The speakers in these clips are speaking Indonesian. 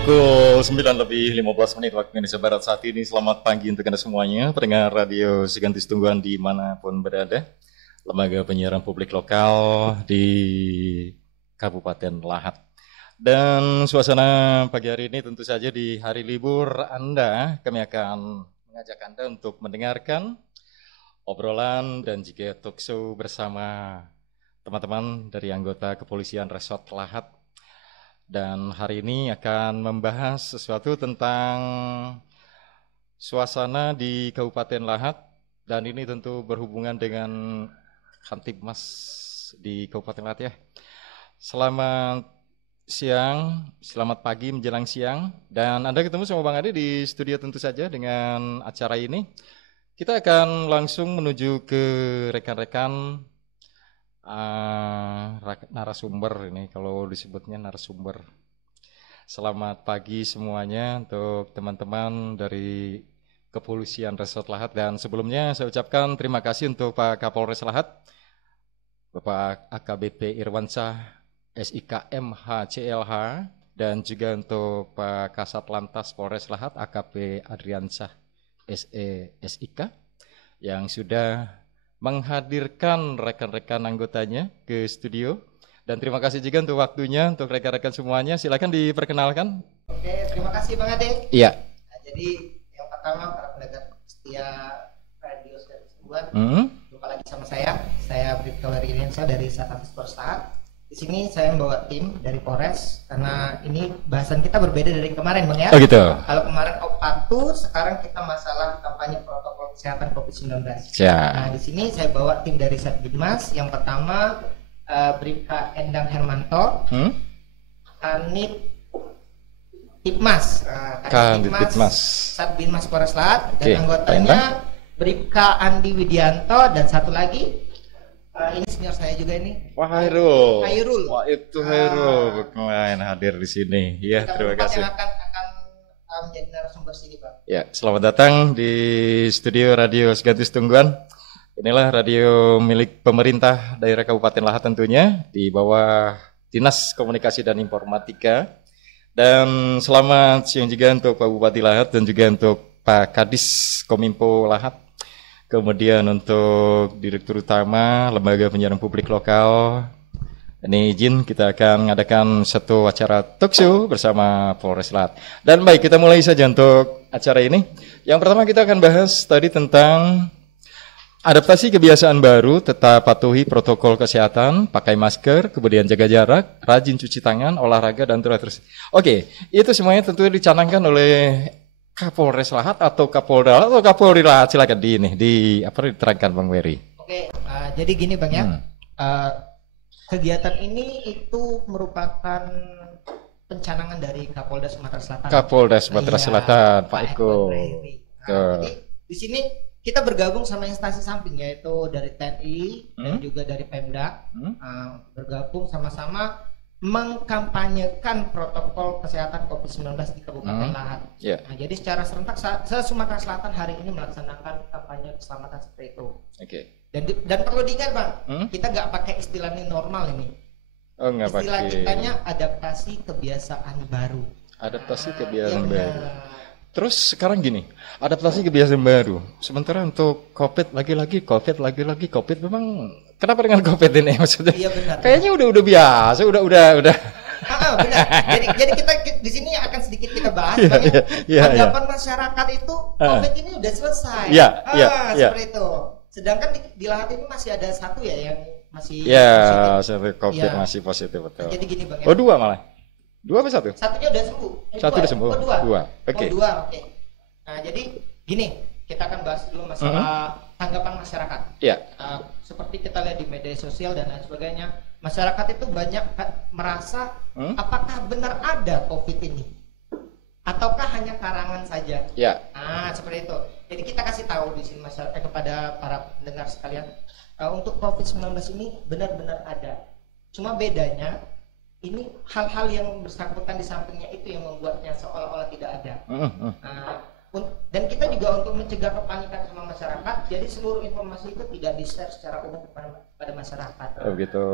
Pukul 9:15 waktu Indonesia Barat saat ini. Selamat pagi untuk Anda semuanya, pendengar Radio Segantis Tungguan dimanapun berada. Lembaga penyiaran publik lokal di Kabupaten Lahat. Dan suasana pagi hari ini tentu saja di hari libur Anda, kami akan mengajak Anda untuk mendengarkan obrolan dan juga talk show bersama teman-teman dari anggota Kepolisian Resort Lahat. Dan hari ini akan membahas sesuatu tentang suasana di Kabupaten Lahat. Dan ini tentu berhubungan dengan Kamtibmas di Kabupaten Lahat ya. Selamat siang, selamat pagi menjelang siang. Dan Anda ketemu sama Bang Ade di studio tentu saja dengan acara ini. Kita akan langsung menuju ke rekan-rekan narasumber ini, kalau disebutnya narasumber. Selamat pagi semuanya untuk teman-teman dari Kepolisian Resort Lahat. Dan sebelumnya saya ucapkan terima kasih untuk Pak Kapolres Lahat, Bapak AKBP Irwansyah SIK MH CLH, dan juga untuk Pak Kasat Lantas Polres Lahat AKP Adriansyah SE SIK yang sudah menghadirkan rekan-rekan anggotanya ke studio. Dan terima kasih juga untuk waktunya untuk rekan-rekan semuanya. Silakan diperkenalkan. Oke, terima kasih Bang Ade. Iya. Nah, jadi yang pertama para pendengar setia Radio Segantis Tungguan, jumpa lagi sama saya Bribka Waridiansyah dari Satlantas Polres Lahat. Di sini saya membawa tim dari Polres karena ini bahasan kita berbeda dari kemarin Bang ya. Oh gitu. Kalau kemarin Opatu, sekarang kita masalah kampanye protokol kesehatan COVID-19. Ya. Nah, di sini saya bawa tim dari Satbidmas. Yang pertama Bribka Endang Hermanto, Kanit Tipmas, Satbidmas Polres Lahat, dan anggotanya Bribka Andi Widianto, dan satu lagi ini senior saya juga ini. Wah, Hairul. Wah, itu Hairul lain hadir di sini. Ya, terima kasih. Yang akan menjadi narasumber sini, Pak. Ya, selamat datang di studio Radio Segantis Tungguan. Inilah radio milik pemerintah daerah Kabupaten Lahat tentunya, di bawah Dinas Komunikasi dan Informatika. Dan selamat siang juga untuk Pak Bupati Lahat dan juga untuk Pak Kadis Kominfo Lahat. Kemudian untuk Direktur Utama Lembaga Penyiaran Publik Lokal. Ini izin kita akan mengadakan satu acara talk show bersama Polres Lahat. Dan baik, kita mulai saja untuk acara ini. Yang pertama kita akan bahas tadi tentang adaptasi kebiasaan baru, tetap patuhi protokol kesehatan, pakai masker, kemudian jaga jarak, rajin cuci tangan, olahraga, dan terus. Oke, itu semuanya tentu dicanangkan oleh Kapolres Lahat atau Kapolda atau Kapolri Lahat. Silakan diterangkan Bang Wery. Oke, jadi gini Bang ya. Kegiatan ini itu merupakan pencanangan dari Kapolda Sumatera Selatan. Kapolda Sumatera Selatan, Pak Eko. Jadi di sini kita bergabung sama instansi samping yaitu dari TNI dan juga dari Pemda, bergabung sama-sama mengkampanyekan protokol kesehatan COVID-19 di Kabupaten Lahat. Nah, jadi secara serentak se-Sumatera Selatan hari ini melaksanakan kampanye keselamatan seperti itu. Dan perlu diingat Bang, kita nggak pakai istilah new normal ini. Istilah kitanya adaptasi kebiasaan baru. Adaptasi kebiasaan baru. Terus sekarang gini, adaptasi kebiasaan baru. Sementara untuk COVID lagi-lagi COVID memang kenapa dengan COVID ini maksudnya? Iya benar. Kayaknya udah biasa, udah. Benar. Jadi kita di sini akan sedikit kita bahas anggapan masyarakat itu COVID ini udah selesai. Seperti itu. Sedangkan di Lahat ini masih ada satu ya yang masih positif. COVID masih positif betul. Jadi gini Bang. Oh, dua malah. Dua apa satu? Satunya udah sembuh. Satu udah sembuh. Dua. Oke. Nah, jadi gini, kita akan bahas dulu masalah tanggapan masyarakat. Seperti kita lihat di media sosial dan lain sebagainya, masyarakat itu banyak merasa apakah benar ada COVID ini, ataukah hanya karangan saja? Seperti itu. Jadi kita kasih tahu di sini masyarakat kepada para pendengar sekalian, untuk COVID-19 ini benar-benar ada. Cuma bedanya ini hal-hal yang bersangkutan di sampingnya itu yang membuatnya seolah-olah tidak ada. Dan kita juga untuk mencegah kepanikan sama masyarakat, jadi seluruh informasi itu tidak di-share secara umum kepada masyarakat. Oh gitu.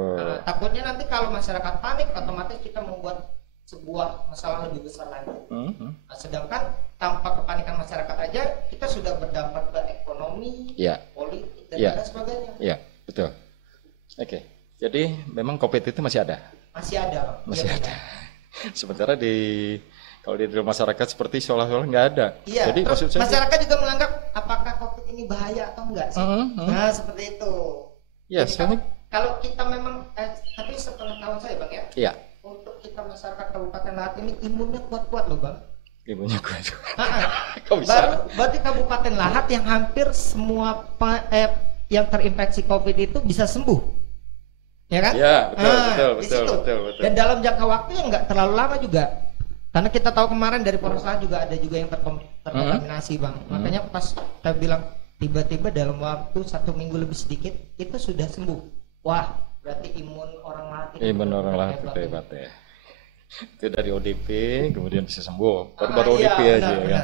Takutnya nanti kalau masyarakat panik, otomatis kita membuat sebuah masalah lebih besar lagi. Nah, sedangkan tanpa kepanikan masyarakat aja kita sudah berdampak ke ekonomi, politik dan lain sebagainya. Iya, betul. Oke. Jadi memang COVID itu masih ada. Masih ada. Masih ada. Sementara kalau di masyarakat seperti seolah-olah nggak ada. Iya. Jadi terus masyarakat juga menganggap apakah COVID ini bahaya atau enggak sih? Nah seperti itu. Ya, soalnya kalau kita memang tapi sepengetahuan saya Bang ya. Iya. Untuk kita masyarakat Kabupaten Lahat ini imunnya kuat-kuat loh Bang. Imunnya kuat. Kok bisa? Baru di Kabupaten Lahat yang hampir semua yang terinfeksi COVID itu bisa sembuh. Ya kan? Iya, betul. Dan dalam jangka waktu yang nggak terlalu lama juga. Karena kita tahu kemarin dari Polres Lahat juga ada juga yang terkontaminasi Bang. Makanya pas kita bilang tiba-tiba dalam waktu 1 minggu lebih sedikit itu sudah sembuh. Wah, berarti imun orang Lahat itu hebat ya. Itu dari ODP kemudian bisa sembuh. Baru ODP aja ya.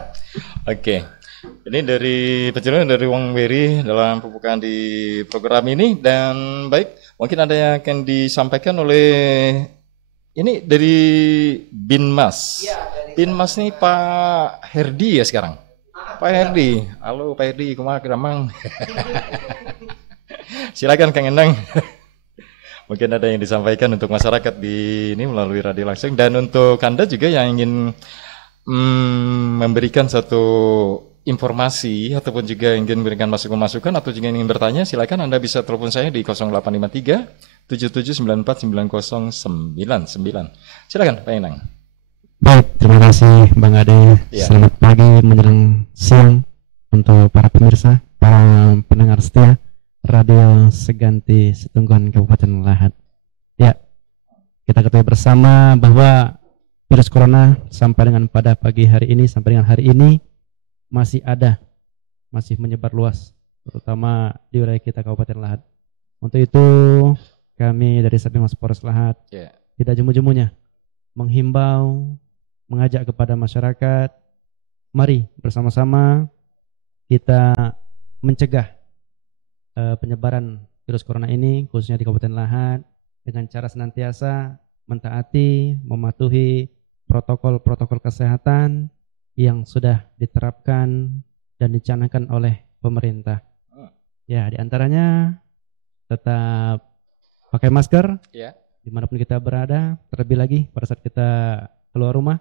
Oke. Ini dari penjelasan dari Wong Wery dalam pembukaan di program ini, dan baik, mungkin ada yang akan disampaikan oleh ini dari Binmas. Ya, Binmas nih Pak Herdi ya sekarang. Pak Herdi. Halo Pak Herdi, kumaha Kramang. Silakan Kang Endang. Mungkin ada yang disampaikan untuk masyarakat di ini melalui radio langsung, dan untuk Anda juga yang ingin memberikan satu informasi ataupun juga ingin memberikan masukan atau juga ingin bertanya, silakan Anda bisa telepon saya di 0853 7794 9099. Silakan Pak Endang. Baik, terima kasih Bang Ade. Selamat pagi menjelang siang untuk para pemirsa, para pendengar setia Radio Seganti Setungguan Kabupaten Lahat. Ya, kita ketahui bersama bahwa virus corona sampai dengan pada pagi hari ini, sampai dengan hari ini masih menyebar luas, terutama di wilayah kita Kabupaten Lahat. Untuk itu kami dari Satlantas Polres Lahat tidak jemu-jemunya menghimbau, mengajak kepada masyarakat, mari bersama-sama kita mencegah penyebaran virus corona ini khususnya di Kabupaten Lahat dengan cara senantiasa mentaati, mematuhi protokol-protokol kesehatan yang sudah diterapkan dan dicanangkan oleh pemerintah. Ya, diantaranya tetap pakai masker dimanapun kita berada, terlebih lagi pada saat kita keluar rumah,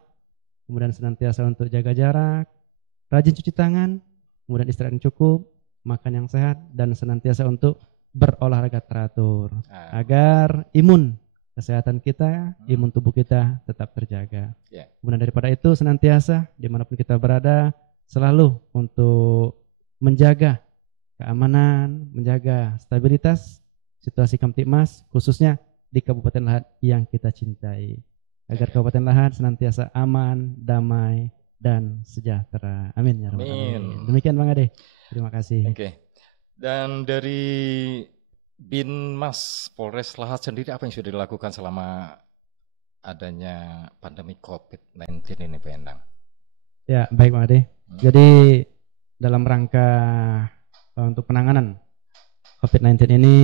kemudian senantiasa untuk jaga jarak, rajin cuci tangan, kemudian istirahat yang cukup, makan yang sehat, dan senantiasa untuk berolahraga teratur agar imun kesehatan kita, imun tubuh kita tetap terjaga. Kemudian daripada itu senantiasa dimanapun kita berada selalu untuk menjaga keamanan, menjaga stabilitas situasi Kamtibmas khususnya di Kabupaten Lahat yang kita cintai, agar Kabupaten Lahat senantiasa aman, damai, dan sejahtera. Amin ya rabbal alamin. Demikian Bang Ade. Terima kasih. Dan dari Binmas Polres Lahat sendiri, apa yang sudah dilakukan selama adanya pandemi COVID-19 ini Pak Endang? Ya, baik Bang Ade. Jadi dalam rangka untuk penanganan COVID-19 ini,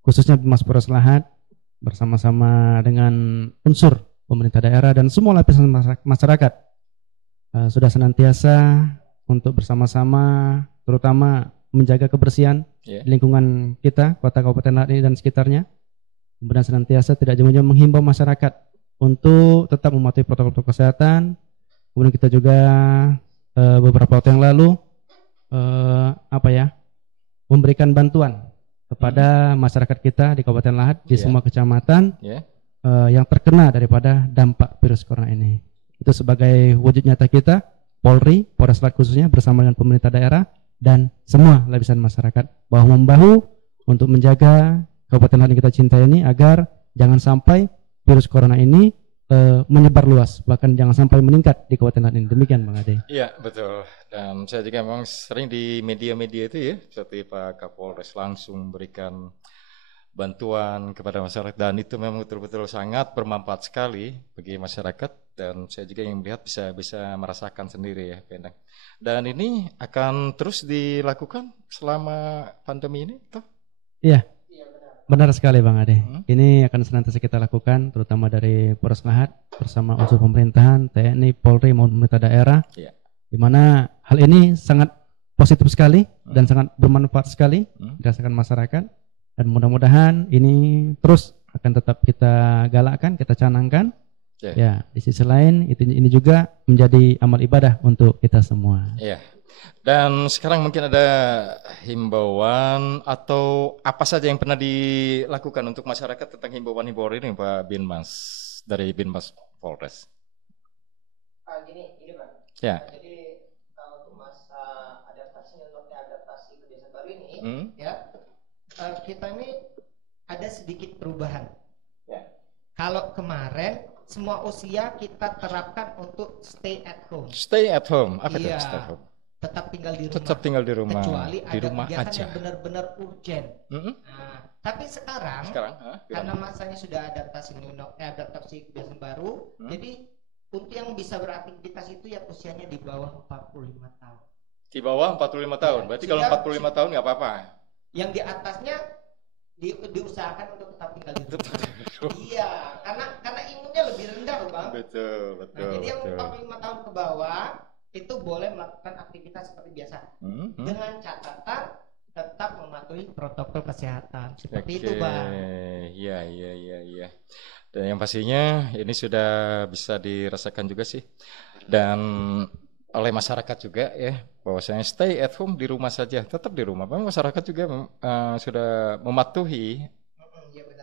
khususnya Binmas Polres Lahat bersama-sama dengan unsur pemerintah daerah dan semua lapisan masyarakat sudah senantiasa untuk bersama-sama terutama menjaga kebersihan lingkungan kita, kota Kabupaten Lahat ini dan sekitarnya. Kemudian senantiasa tidak jemu-jemu menghimbau masyarakat untuk tetap mematuhi protokol kesehatan. Kemudian kita juga beberapa waktu yang lalu memberikan bantuan kepada masyarakat kita di Kabupaten Lahat di semua kecamatan yang terkena daripada dampak virus corona ini. Itu sebagai wujud nyata kita, Polri, Polres Lahat khususnya bersama dengan pemerintah daerah dan semua lapisan masyarakat bahu-membahu untuk menjaga Kabupaten Lahat yang kita cintai ini agar jangan sampai virus corona ini menyebar luas, bahkan jangan sampai meningkat di Kabupaten Lahat ini. Demikian Bang Ade. Iya betul, dan saya juga memang sering di media-media itu ya, seperti Pak Kapolres langsung memberikan bantuan kepada masyarakat, dan itu memang betul-betul sangat bermanfaat sekali bagi masyarakat, dan saya juga yang melihat bisa merasakan sendiri ya Pak Endang. Dan ini akan terus dilakukan selama pandemi ini toh? Iya. Benar sekali Bang Ade. Ini akan senantiasa kita lakukan, terutama dari Polres Lahat bersama unsur pemerintahan, TNI, Polri maupun pemerintah daerah. Di mana hal ini sangat positif sekali dan sangat bermanfaat sekali dirasakan masyarakat. Dan mudah-mudahan ini terus akan tetap kita galakkan, kita canangkan. Ya, di sisi lain ini juga menjadi amal ibadah untuk kita semua. Dan sekarang mungkin ada himbauan atau apa saja yang pernah dilakukan untuk masyarakat tentang himbauan-himbauan ini Pak Binmas dari Binmas Polres. Gini Pak. Jadi untuk masa adaptasi kebiasaan baru ini, kita ini ada sedikit perubahan. Kalau kemarin semua usia kita terapkan untuk stay at home. Stay at home, apa itu stay at home? Tetap tinggal di rumah. Tetap tinggal di rumah. Kecuali di ada rumah kegiatan aja. yang benar-benar urgent. Tapi sekarang karena masanya sudah adaptasi kebiasaan baru, jadi untuk yang bisa beraktivitas itu ya usianya di bawah 45 tahun. Di bawah 45 tahun. Berarti kalau 45 tahun nggak apa-apa. Yang di atasnya diusahakan untuk tetap tinggal di rumah. Iya, karena imunnya lebih rendah loh Bang. Betul. Jadi yang 45 tahun ke bawah itu boleh melakukan aktivitas seperti biasa dengan catatan tetap mematuhi protokol kesehatan seperti itu Bang. Iya. Dan yang pastinya ini sudah bisa dirasakan juga sih dan oleh masyarakat juga ya bahwasanya stay at home di rumah saja, tetap di rumah. Bang, masyarakat juga sudah mematuhi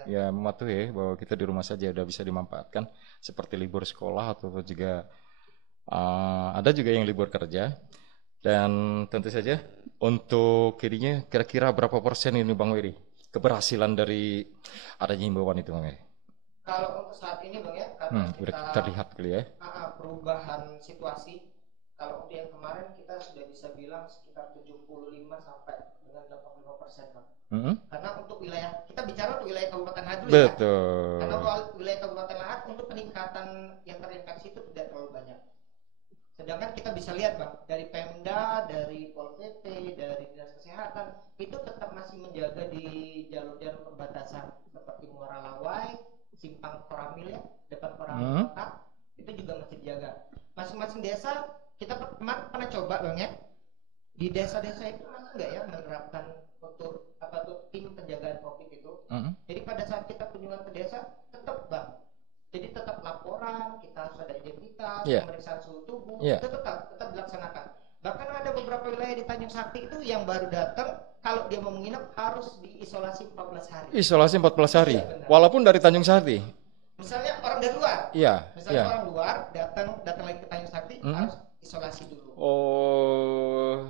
mematuhi bahwa kita di rumah saja sudah bisa dimanfaatkan seperti libur sekolah atau juga ada juga yang libur kerja. Dan tentu saja untuk kira-kira berapa persen ini Bang Wiri keberhasilan dari adanya himbauan itu Bang Wiri? Kalau untuk saat ini Bang ya, karena kita lihat kali ya perubahan situasi. Kalau untuk yang kemarin kita sudah bisa bilang sekitar 75 sampai dengan 85% Bang. Karena untuk wilayah, kita bicara untuk wilayah Kabupaten Lahat dulu. Betul. Karena wilayah Kabupaten Lahat untuk peningkatan yang terinfeksi itu tidak terlalu banyak. Sedangkan kita bisa lihat Bang, dari Pemda, dari Pol PP, dari Dinas Kesehatan itu tetap masih menjaga di jalur-jalur perbatasan seperti Muara Lawai, Simpang Koramil ya, depan Koramil Kota, itu juga masih dijaga. Masing-masing desa kita pernah coba Bang ya, di desa-desa itu masih enggak ya menerapkan untuk tim penjagaan COVID itu. Jadi pada saat kita kunjungan ke desa tetap Bang. Jadi tetap laporan, kita harus ada identitas, pemeriksaan suhu tubuh, itu tetap dilaksanakan. Bahkan ada beberapa wilayah di Tanjung Sakti itu yang baru datang, kalau dia mau menginap harus diisolasi 14 hari. Isolasi 14 hari, walaupun dari Tanjung Sakti. Misalnya orang dari luar. Orang luar datang lagi ke Tanjung Sakti harus isolasi dulu.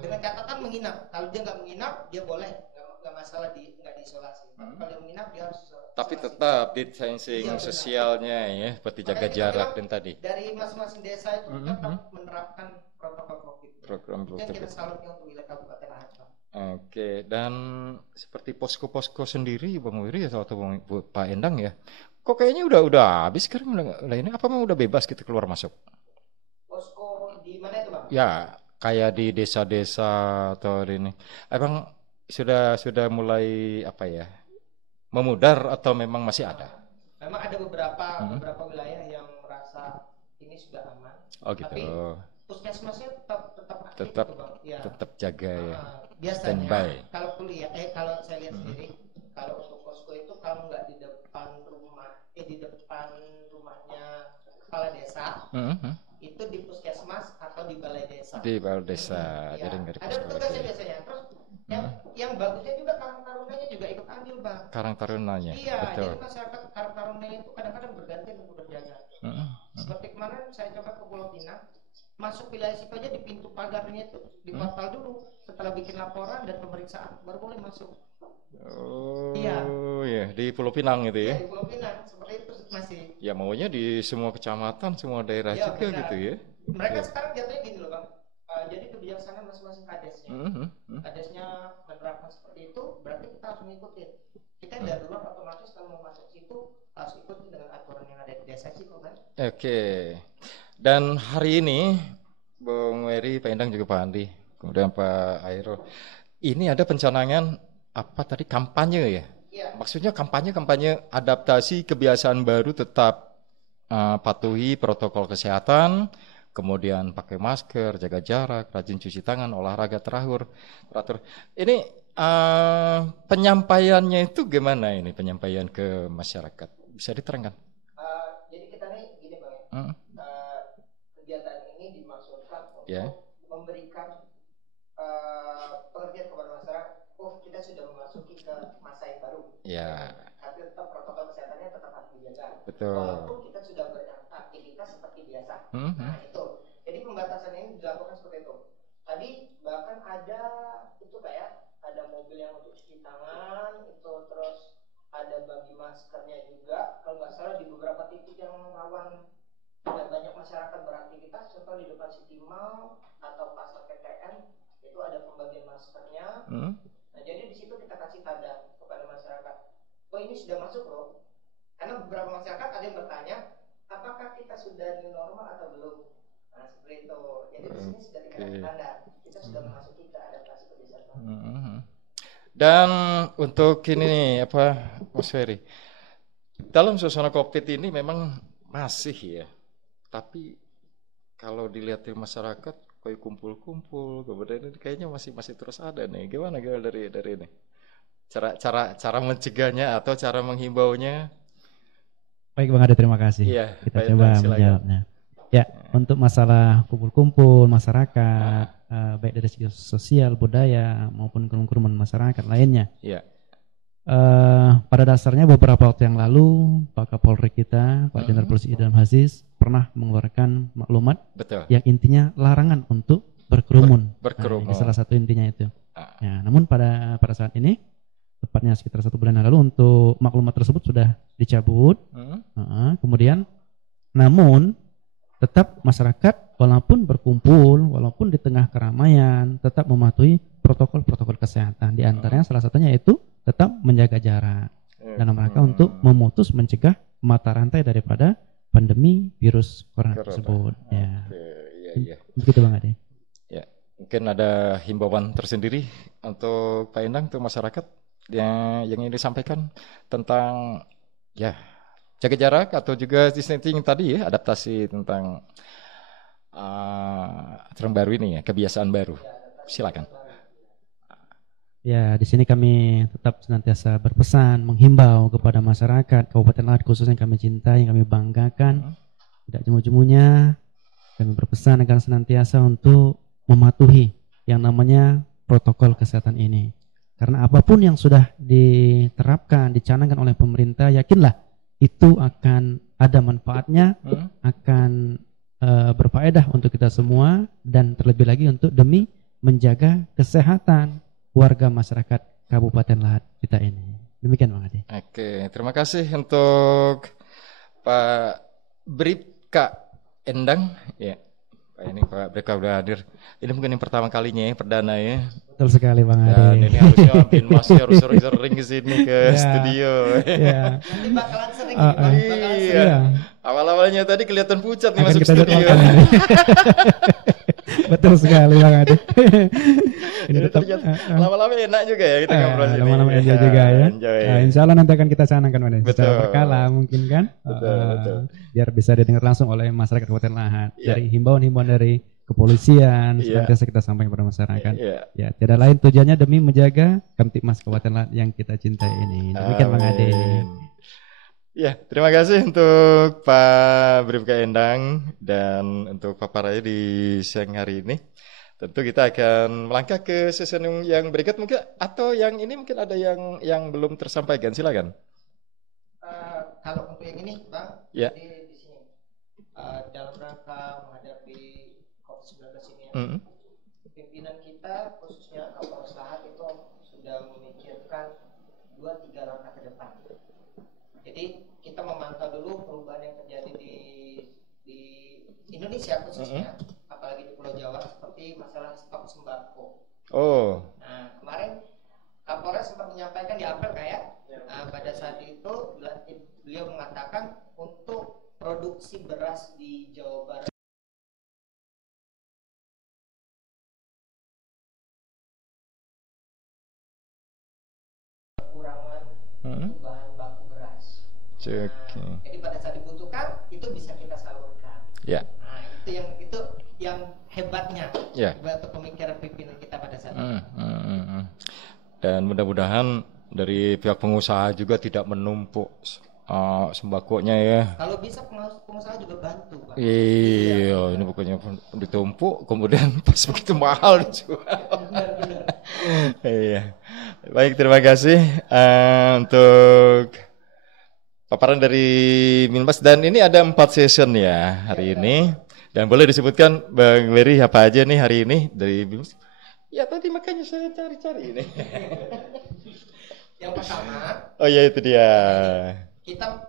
Dengan catatan menginap. Kalau dia nggak menginap, dia boleh nggak masalah nggak diisolasi. Kalau dia menginap dia harus. Tapi tetap distancing sosialnya ya, seperti jaga jarak dan tadi. Dari masing-masing desa itu tetap menerapkan protokol COVID. Yang kita salutnya untuk wilayah Kabupaten Lahat. Oke, dan seperti posko-posko sendiri Bang Wiri atau Pak Endang ya, kok kayaknya udah habis sekarang udah ini apa memang udah bebas kita keluar masuk? Posko di mana itu Bang? Ya, kayak di desa-desa atau ini, emang sudah mulai apa ya? Memudar atau memang masih ada? Memang ada beberapa wilayah yang merasa ini sudah aman. Oh gitu. Tapi puskesmasnya tetap aktif tetap gitu, Bang. Ya. Tetap jaga ya. Biasanya kalau kuliah kalau saya lihat sendiri, kalau untuk posko itu kalau nggak di depan rumahnya kepala desa, itu di puskesmas atau di balai desa. Di balai desa. Jadi nggak di ada petugasnya biasanya. Terus yang bagusnya juga Karang Tarunanya juga ikut ambil Bang. Karang Tarunanya. Iya, betul. jadi masyarakat Karang Tarunanya itu kadang-kadang berganti untuk berjaga. Seperti kemarin saya coba ke Pulau Pinang, masuk wilayah situ aja di pintu pagarnya itu dipantau dulu. Setelah bikin laporan dan pemeriksaan baru boleh masuk. Iya, di Pulau Pinang itu ya. Di Pulau Pinang seperti itu masih. Ya maunya di semua kecamatan, semua daerah juga benar. Gitu ya. Mereka sekarang jatuhnya gini loh Bang. Jadi kebijaksanaan masing-masing kadesnya. Kadesnya menerapkan seperti itu, berarti kita harus mengikuti. Kita dari luar otomatis kalau mau masuk situ harus ikuti dengan aturan yang ada di desa situ kan. Oke. Dan hari ini Bung Wiri, Pak Endang juga Pak Andi, kemudian Pak Airo, ini ada pencanangan apa tadi kampanye ya? Maksudnya kampanye adaptasi kebiasaan baru, tetap patuhi protokol kesehatan, kemudian pakai masker, jaga jarak, rajin cuci tangan, olahraga teratur. Ini penyampaiannya itu gimana ini, penyampaian ke masyarakat? Bisa diterangkan? Jadi kita nih gini Bang, kegiatan ini dimaksudkan untuk memberikan pengertian kepada masyarakat, kita sudah memasuki ke masa yang baru. Tapi tetap protokol kesehatannya tetap harus dijaga. Betul. Walaupun kita sudah beraktivitas seperti biasa. Nah itu. Jadi pembatasan ini dilakukan seperti itu. Tadi bahkan ada itu ada mobil yang untuk cuci tangan, itu terus ada bagi maskernya juga. Kalau nggak salah di beberapa titik yang rawan ada banyak masyarakat beraktivitas, contoh di depan City Mall atau pasar PTN, itu ada pembagian maskernya. Nah, jadi di situ kita kasih tanda kepada masyarakat, ini sudah masuk loh. Karena beberapa masyarakat ada yang bertanya, apakah kita sudah new normal atau belum? Nah, seperti itu. Jadi di sini sudah dikasih tanda, kita sudah memasuki ke adaptasi kebiasaan. Dan untuk ini nih, Mas Ferry, dalam suasana COVID ini memang masih ya, tapi kalau dilihat di masyarakat kayak kumpul-kumpul, kemudian ini kayaknya masih terus ada nih. Gimana dari ini? Cara mencegahnya atau cara menghimbaunya? Baik Bang Ade, terima kasih. Kita coba menjawabnya. Untuk masalah kumpul-kumpul masyarakat, baik dari segi sosial, budaya maupun kerumunan masyarakat lainnya. Pada dasarnya beberapa waktu yang lalu Pak Kapolri kita, Pak Jenderal Polisi Idham Aziz, pernah mengeluarkan maklumat yang intinya larangan untuk berkerumun. Ini salah satu intinya itu. Namun pada saat ini, tepatnya sekitar 1 bulan yang lalu, untuk maklumat tersebut sudah dicabut. Kemudian, namun tetap masyarakat walaupun berkumpul, walaupun di tengah keramaian, tetap mematuhi protokol kesehatan. Di antaranya salah satunya itu tetap menjaga jarak dalam rangka untuk mencegah mata rantai daripada pandemi virus corona tersebut. Begitu Bang Ade. Mungkin ada himbauan tersendiri untuk Pak Endang, untuk masyarakat yang ingin disampaikan tentang jaga jarak atau juga distancing tadi adaptasi tentang aturan baru ini kebiasaan baru. Silakan. Di sini kami tetap senantiasa berpesan, menghimbau kepada masyarakat Kabupaten Lahat khususnya yang kami cintai, yang kami banggakan. Tidak jemu-jemunya kami berpesan agar senantiasa untuk mematuhi yang namanya protokol kesehatan ini. Karena apapun yang sudah diterapkan, dicanangkan oleh pemerintah, yakinlah itu akan ada manfaatnya, akan berfaedah untuk kita semua, dan terlebih lagi untuk demi menjaga kesehatan warga masyarakat Kabupaten Lahat kita ini. Demikian Bang Ade. Oke, terima kasih untuk Pak Bribka Endang. Ini Pak Bribka udah hadir. Ini mungkin yang pertama kalinya perdana ya. Betul sekali Bang Ade. Dan ini harusnya masih harus sering-sering ke sini ke studio. Nanti bakalan sering. Awal-awalnya tadi kelihatan pucat nih masuk studio. Betul sekali Bang Ade. Ini tetap lama-lama enak juga ya kita ngobrol sini. Lama-lama enjoy juga ya. Insya Allah nanti akan kita canangkan secara berkala mungkin kan. Betul. Biar bisa didengar langsung oleh masyarakat Kabupaten Lahat. Dari himbauan-himbauan dari kepolisian, senantiasa kita sampaikan kepada masyarakat. Tidak lain tujuannya demi menjaga Kamtibmas Kabupaten Lahat yang kita cintai ini. Demikian Bang Ade. Terima kasih untuk Pak Bribka Endang dan untuk paparannya di siang hari ini. Tentu kita akan melangkah ke sesi yang berikut mungkin, atau yang ini mungkin ada yang belum tersampaikan, silakan. Kalau untuk yang ini Bang, di sini dalam rangka menghadapi COVID-19 ini pimpinan kita khususnya Kapolres Lahat itu sudah memikirkan 2-3 langkah ke depan. Jadi kita memantau dulu perubahan yang terjadi di Indonesia khususnya, apalagi di Pulau Jawa, seperti masalah stok sembako. Nah, kemarin Kapolres sempat menyampaikan di April pada saat itu beliau mengatakan untuk produksi beras di Jawa Barat kekurangan bahan baku beras. Nah, jadi pada saat dibutuhkan itu bisa kita salurkan. Nah, itu yang hebatnya. Hebat pemikiran pimpinan kita pada saat itu. Dan mudah-mudahan dari pihak pengusaha juga tidak menumpuk sembakonya ya. Kalau bisa pengusaha juga bantu, Pak. Iya, ini pokoknya ditumpuk kemudian pas begitu mahal dijual. Iya. Baik, terima kasih untuk paparan dari Minmas, dan ini ada 4 session ya hari ini. Dan boleh disebutkan Bang Leri apa aja nih hari ini dari Minmas? Ya tadi makanya saya cari-cari ini. Yang pertama. Oh ya itu dia. Kita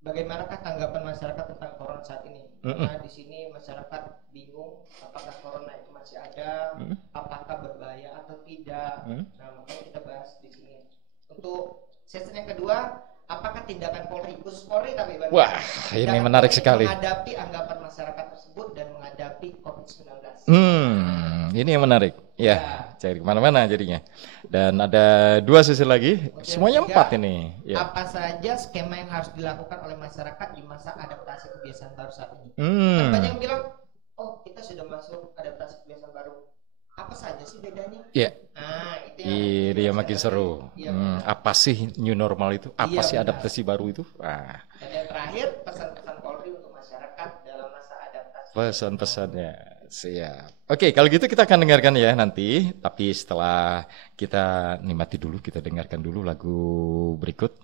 bagaimanakah tanggapan masyarakat tentang corona saat ini? Karena di sini masyarakat bingung apakah corona itu masih ada, apakah berbahaya atau tidak. Nah, makanya kita bahas di sini. Untuk sesi yang kedua, apakah tindakan Polri, khusus Polri tapi Bang, wah, ini menarik sekali, menghadapi anggapan masyarakat tersebut dan menghadapi COVID-19. Ini yang menarik. Ya, cari kemana-mana jadinya. Dan ada 2 sesi lagi, semuanya 4 ini. Ya. Apa saja skema yang harus dilakukan oleh masyarakat di masa adaptasi kebiasaan baru saat ini? Dan banyak yang bilang, oh kita sudah masuk adaptasi kebiasaan baru. Apa saja sih bedanya? Iya. Nah, itu yang makin seru. Apa sih new normal itu? Apa sih adaptasi baru itu? Dan yang terakhir, pesan-pesan Polri untuk masyarakat dalam masa adaptasi. Pesan-pesannya. Siap. Oke, kalau gitu kita akan dengarkan ya nanti. Tapi setelah kita nikmati dulu, kita dengarkan dulu lagu berikut.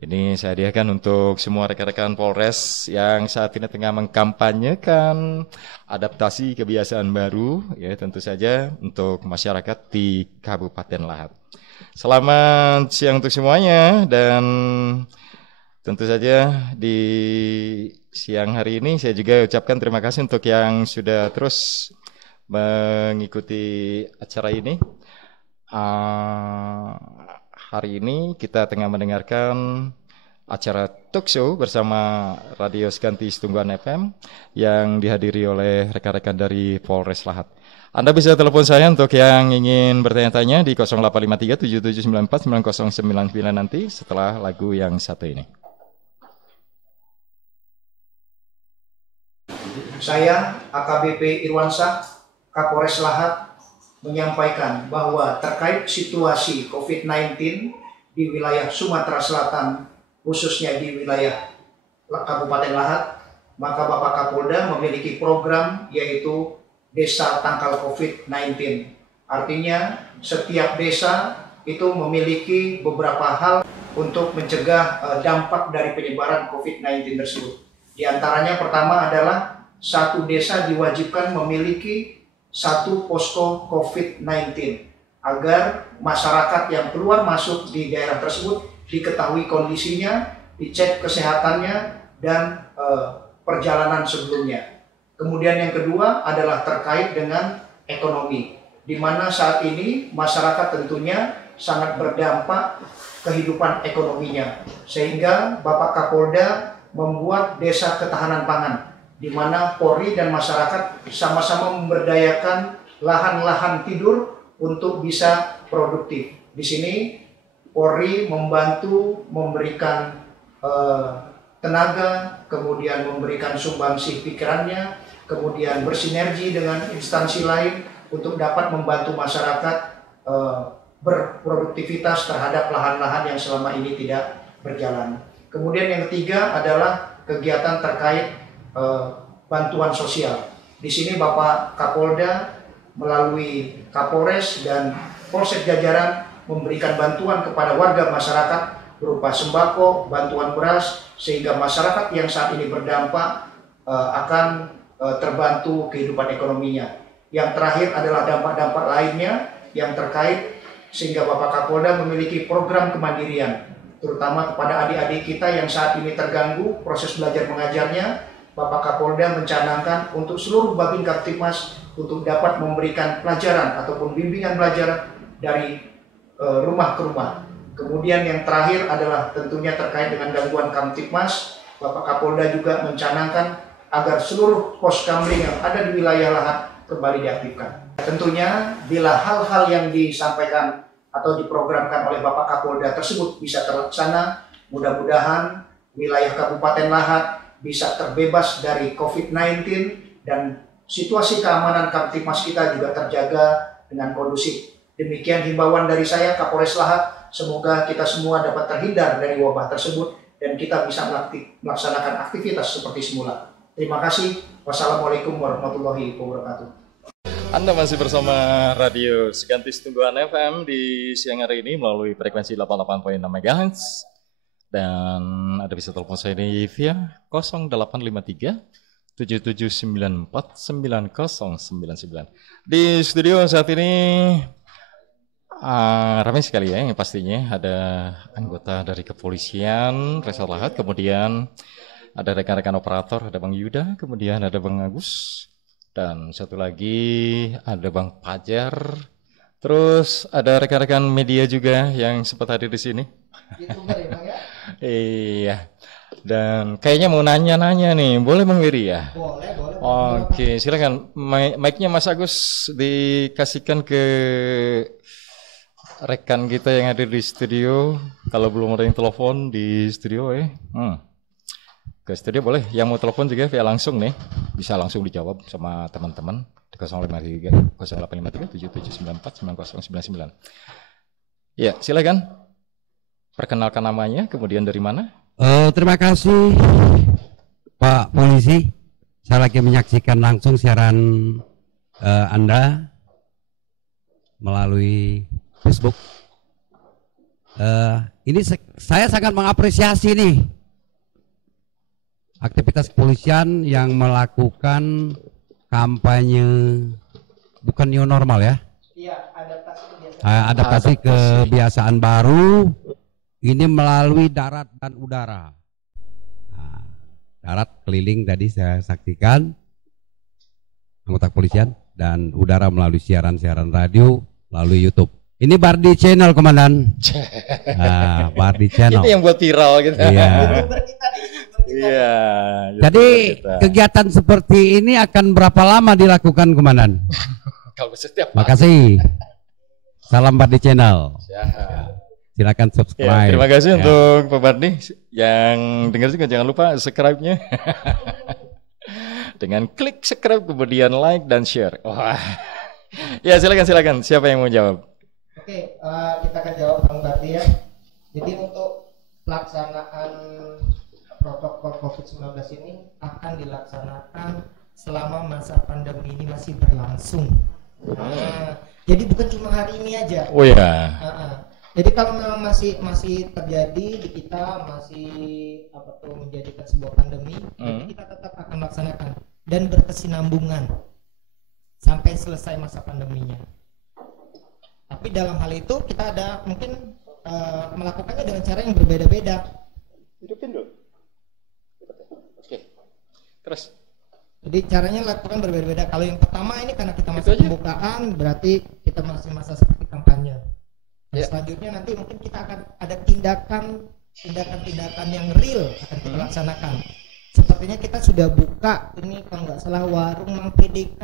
Ini saya hadiahkan untuk semua rekan-rekan Polres yang saat ini tengah mengkampanyekan adaptasi kebiasaan baru, ya tentu saja untuk masyarakat di Kabupaten Lahat. Selamat siang untuk semuanya, dan tentu saja di siang hari ini saya juga ucapkan terima kasih untuk yang sudah terus mengikuti acara ini. Hari ini kita tengah mendengarkan acara talk show bersama Radio Seganti Setungguan FM yang dihadiri oleh rekan-rekan dari Polres Lahat. Anda bisa telepon saya untuk yang ingin bertanya-tanya di 0853 7794 9099 nanti setelah lagu yang satu ini. Saya AKBP Irwansyah, Kapolres Lahat, menyampaikan bahwa terkait situasi COVID-19 di wilayah Sumatera Selatan, khususnya di wilayah Kabupaten Lahat, maka Bapak Kapolda memiliki program yaitu Desa Tangkal COVID-19. Artinya setiap desa itu memiliki beberapa hal untuk mencegah dampak dari penyebaran COVID-19 tersebut. Di antaranya pertama adalah satu desa diwajibkan memiliki satu posko COVID-19 agar masyarakat yang keluar masuk di daerah tersebut diketahui kondisinya, dicek kesehatannya, dan perjalanan sebelumnya. Kemudian yang kedua adalah terkait dengan ekonomi, di mana saat ini masyarakat tentunya sangat berdampak kehidupan ekonominya, sehingga Bapak Kapolda membuat desa ketahanan pangan, di mana Polri dan masyarakat sama-sama memberdayakan lahan-lahan tidur untuk bisa produktif. Di sini Polri membantu memberikan tenaga, kemudian memberikan sumbangsih pikirannya, kemudian bersinergi dengan instansi lain untuk dapat membantu masyarakat berproduktivitas terhadap lahan-lahan yang selama ini tidak berjalan. Kemudian yang ketiga adalah kegiatan terkait bantuan sosial. Di sini Bapak Kapolda melalui Kapolres dan Polsek jajaran memberikan bantuan kepada warga masyarakat berupa sembako, bantuan beras, sehingga masyarakat yang saat ini berdampak akan terbantu kehidupan ekonominya. Yang terakhir adalah dampak-dampak lainnya yang terkait, sehingga Bapak Kapolda memiliki program kemandirian, terutama kepada adik-adik kita yang saat ini terganggu proses belajar mengajarnya. Bapak Kapolda mencanangkan untuk seluruh Babin Kaptipmas untuk dapat memberikan pelajaran ataupun bimbingan belajar dari rumah ke rumah. Kemudian yang terakhir adalah tentunya terkait dengan gangguan Kamtipmas. Bapak Kapolda juga mencanangkan agar seluruh pos kamling yang ada di wilayah Lahat kembali diaktifkan. Tentunya bila hal-hal yang disampaikan atau diprogramkan oleh Bapak Kapolda tersebut bisa terlaksana. Mudah-mudahan wilayah Kabupaten Lahat bisa terbebas dari COVID-19 dan situasi keamanan Kamtipmas kita juga terjaga dengan kondusif. Demikian himbauan dari saya, Kapolres Lahat. Semoga kita semua dapat terhindar dari wabah tersebut dan kita bisa melaksanakan aktivitas seperti semula. Terima kasih. Wassalamualaikum warahmatullahi wabarakatuh. Anda masih bersama Radio Seganti Setungguan FM di siang hari ini melalui frekuensi 88.6 MHz. Dan Anda bisa telepon saya di via 0853 7794 9099. Di studio saat ini ramai sekali ya, yang pastinya ada anggota dari kepolisian Resort Lahat, kemudian ada rekan-rekan operator, ada Bang Yuda, kemudian ada Bang Agus, dan satu lagi ada Bang Pajar. Terus ada rekan-rekan media juga yang sempat hadir di sini. Iya. Dan kayaknya mau nanya-nanya nih, boleh Bang Wiri ya? Boleh. Oke, silakan. Mic-nya Mas Agus dikasihkan ke rekan kita yang ada di studio. Kalau belum ada yang telepon di studio ke studio boleh. Yang mau telepon juga via langsung nih, bisa langsung dijawab sama teman-teman di 053 0853 7794 9099. Ya, silakan. Perkenalkan namanya, kemudian dari mana? Terima kasih Pak Polisi. Saya lagi menyaksikan langsung siaran Anda melalui Facebook. Ini saya sangat mengapresiasi nih aktivitas kepolisian yang melakukan kampanye bukan new normal ya. Iya, adaptasi kebiasaan baru. Ini melalui darat dan udara. Nah, darat keliling tadi saya saksikan anggota kepolisian, dan udara melalui siaran-siaran radio, melalui YouTube. Ini Bardi Channel, Komandan. Nah, Bardi Channel. Itu yang buat viral gitu. Iya. Iya. Jadi kegiatan seperti ini akan berapa lama dilakukan, Komandan? Kalau setiap Makasih. Salam Bardi Channel. Silakan Ya, subscribe. terima kasih untuk Pak Bardi. Yang dengar juga jangan lupa subscribe-nya. Dengan klik subscribe, kemudian like dan share. Wah. Ya, silakan. Siapa yang mau jawab? Oke, kita akan jawab Bang Bardi ya. Jadi untuk pelaksanaan protokol COVID-19 ini akan dilaksanakan selama masa pandemi ini masih berlangsung. Jadi bukan cuma hari ini aja. Oh ya. Jadi kalau memang masih terjadi di kita, masih menjadikan sebuah pandemi, kita tetap akan melaksanakan dan berkesinambungan sampai selesai masa pandeminya. Tapi dalam hal itu kita ada mungkin melakukannya dengan cara yang berbeda-beda. Hidupin dulu. Oke. Terus. Jadi caranya lakukan berbeda-beda. Kalau yang pertama ini karena kita masih pembukaan, berarti kita masih masa seperti kampanye. Nah, selanjutnya nanti mungkin kita akan ada tindakan yang real akan kita laksanakan. Sepertinya kita sudah buka ini kalau nggak salah warung Mang PDK.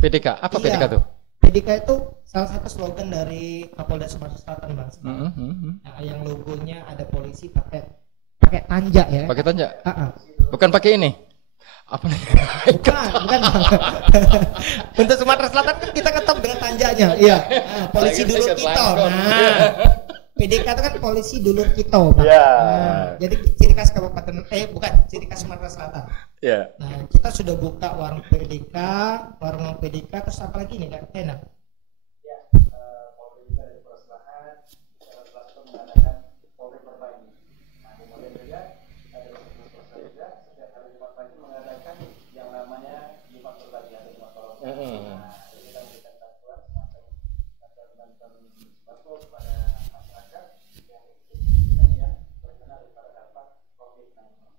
PDK, apa PDK tuh? PDK itu salah satu slogan dari Kapolda Sumatera Selatan, Bang. Nah, yang logonya ada polisi pakai tanja ya. Pakai tanja? Bukan pakai ini. Apa nih? Bukan. Untuk Sumatera Selatan kan kita ketop dengan tanjanya. Iya. Polisi dulur kita. PDK itu kan polisi dulur kita, Pak. Jadi ciri khas Kabupaten ciri khas Sumatera Selatan. Iya. Nah, kita sudah buka warung PDK, terus apa lagi nih, Kak Tena? Ya, Polri dari Polres Lahat, telah mengadakan Polri berbagi. Nah, kemudian juga ada Polres juga setiap hari Jumat pagi mengadakan yang namanya Jumat berbagi atau Jumat tolong. Nah, kita memberikan bantuan sembako kepada masyarakat yang terkena daripada dampak COVID-19.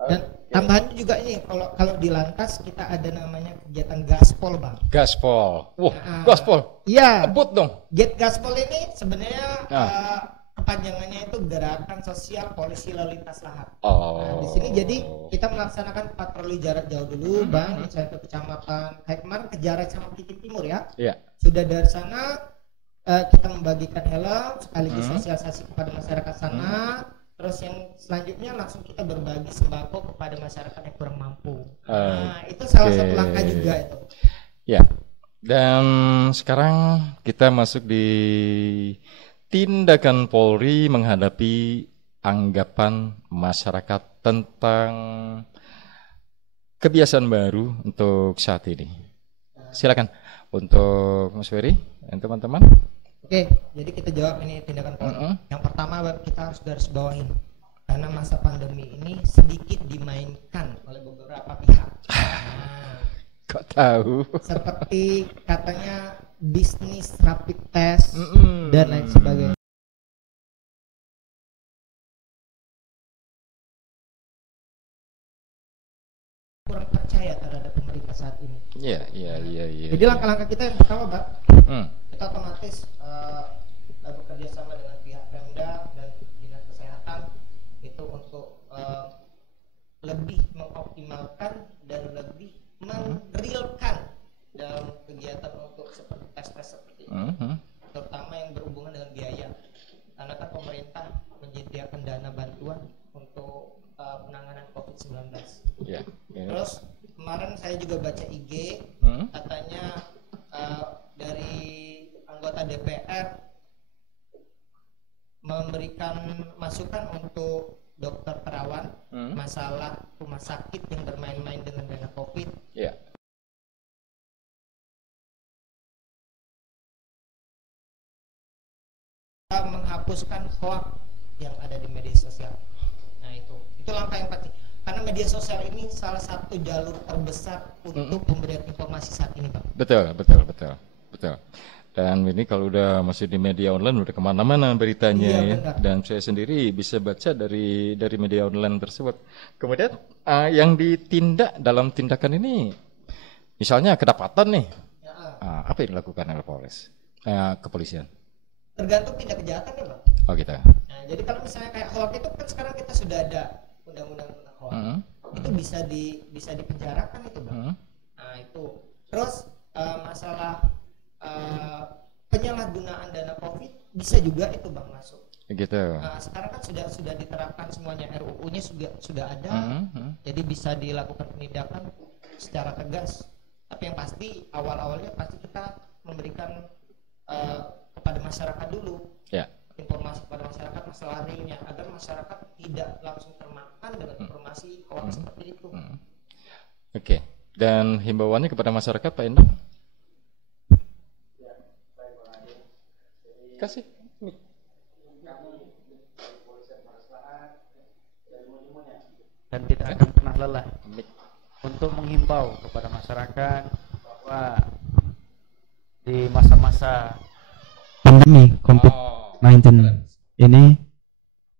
Dan tambahannya juga ini kalau di Lantas kita ada namanya kegiatan gaspol, Bang. Gaspol. Wah, gaspol. Iya. Sebut dong. Gaspol ini sebenarnya kepanjangannya itu Gerakan Sosial Polisi Lalu Lintas Lahat. Nah, di sini jadi kita melaksanakan patroli jarak jauh dulu, Bang, misalnya ke kecamatan kayak kemarin ke Jarak sama Kiki Timur ya. Iya. Sudah dari sana kita membagikan helm sekaligus sosialisasi kepada masyarakat sana. Terus yang selanjutnya langsung kita berbagi sembako kepada masyarakat yang kurang mampu. Nah, itu salah satu langkah juga itu. Ya. Dan sekarang kita masuk di tindakan Polri menghadapi anggapan masyarakat tentang kebiasaan baru untuk saat ini. Silakan untuk Mas Ferry dan teman-teman. Oke, jadi kita jawab ini tindakan Polri. Yang pertama kita harus garis bawahin, karena masa pandemi ini sedikit dimainkan oleh beberapa pihak. Kok tahu? Seperti katanya bisnis rapid test dan lain sebagainya. Kurang percaya terhadap pemerintah saat ini. Iya. Jadi langkah-langkah kita yang pertama, Pak, kita otomatis bekerja sama dengan pihak Pemda dan Dinas Kesehatan itu untuk lebih mengoptimalkan dan lebih merealkan dalam kegiatan untuk seperti tes-tes seperti ini, terutama yang berhubungan dengan biaya, karena kan pemerintah menyediakan dana bantuan untuk penanganan COVID-19. Terus kemarin saya juga baca IG, katanya dari anggota DPR memberikan masukan untuk dokter terawan masalah rumah sakit yang bermain-main dengan dana COVID. Menghapuskan hoax yang ada di media sosial. Nah itu langkah yang pasti. Karena media sosial ini salah satu jalur terbesar untuk pemberian informasi saat ini, Pak. Betul. Dan ini kalau udah masih di media online udah kemana-mana beritanya ya. Dan saya sendiri bisa baca dari media online tersebut. Kemudian yang ditindak dalam tindakan ini, misalnya kedapatan nih, apa yang dilakukan oleh kepolisian? Tergantung tindak kejahatan ya, Pak. Oh gitu. Nah, jadi kalau misalnya kayak hoax itu kan sekarang kita sudah ada undang-undang tentang hoax. Itu bisa dipenjarakan itu, Bang. Nah, itu. Terus masalah penyalahgunaan dana COVID bisa juga itu, Bang, masuk. Gitu. Nah, sekarang kan sudah diterapkan semuanya, RUU-nya sudah ada. Jadi bisa dilakukan penindakan secara tegas. Tapi yang pasti awal-awalnya pasti kita memberikan kepada masyarakat dulu, informasi kepada masyarakat masalah realnya, agar masyarakat tidak langsung termakan dengan informasi hoax seperti itu. Oke. Dan himbauannya kepada masyarakat, Pak Endang? Kasih. Dan tidak akan pernah lelah untuk menghimbau kepada masyarakat bahwa di masa-masa pandemi COVID-19 ini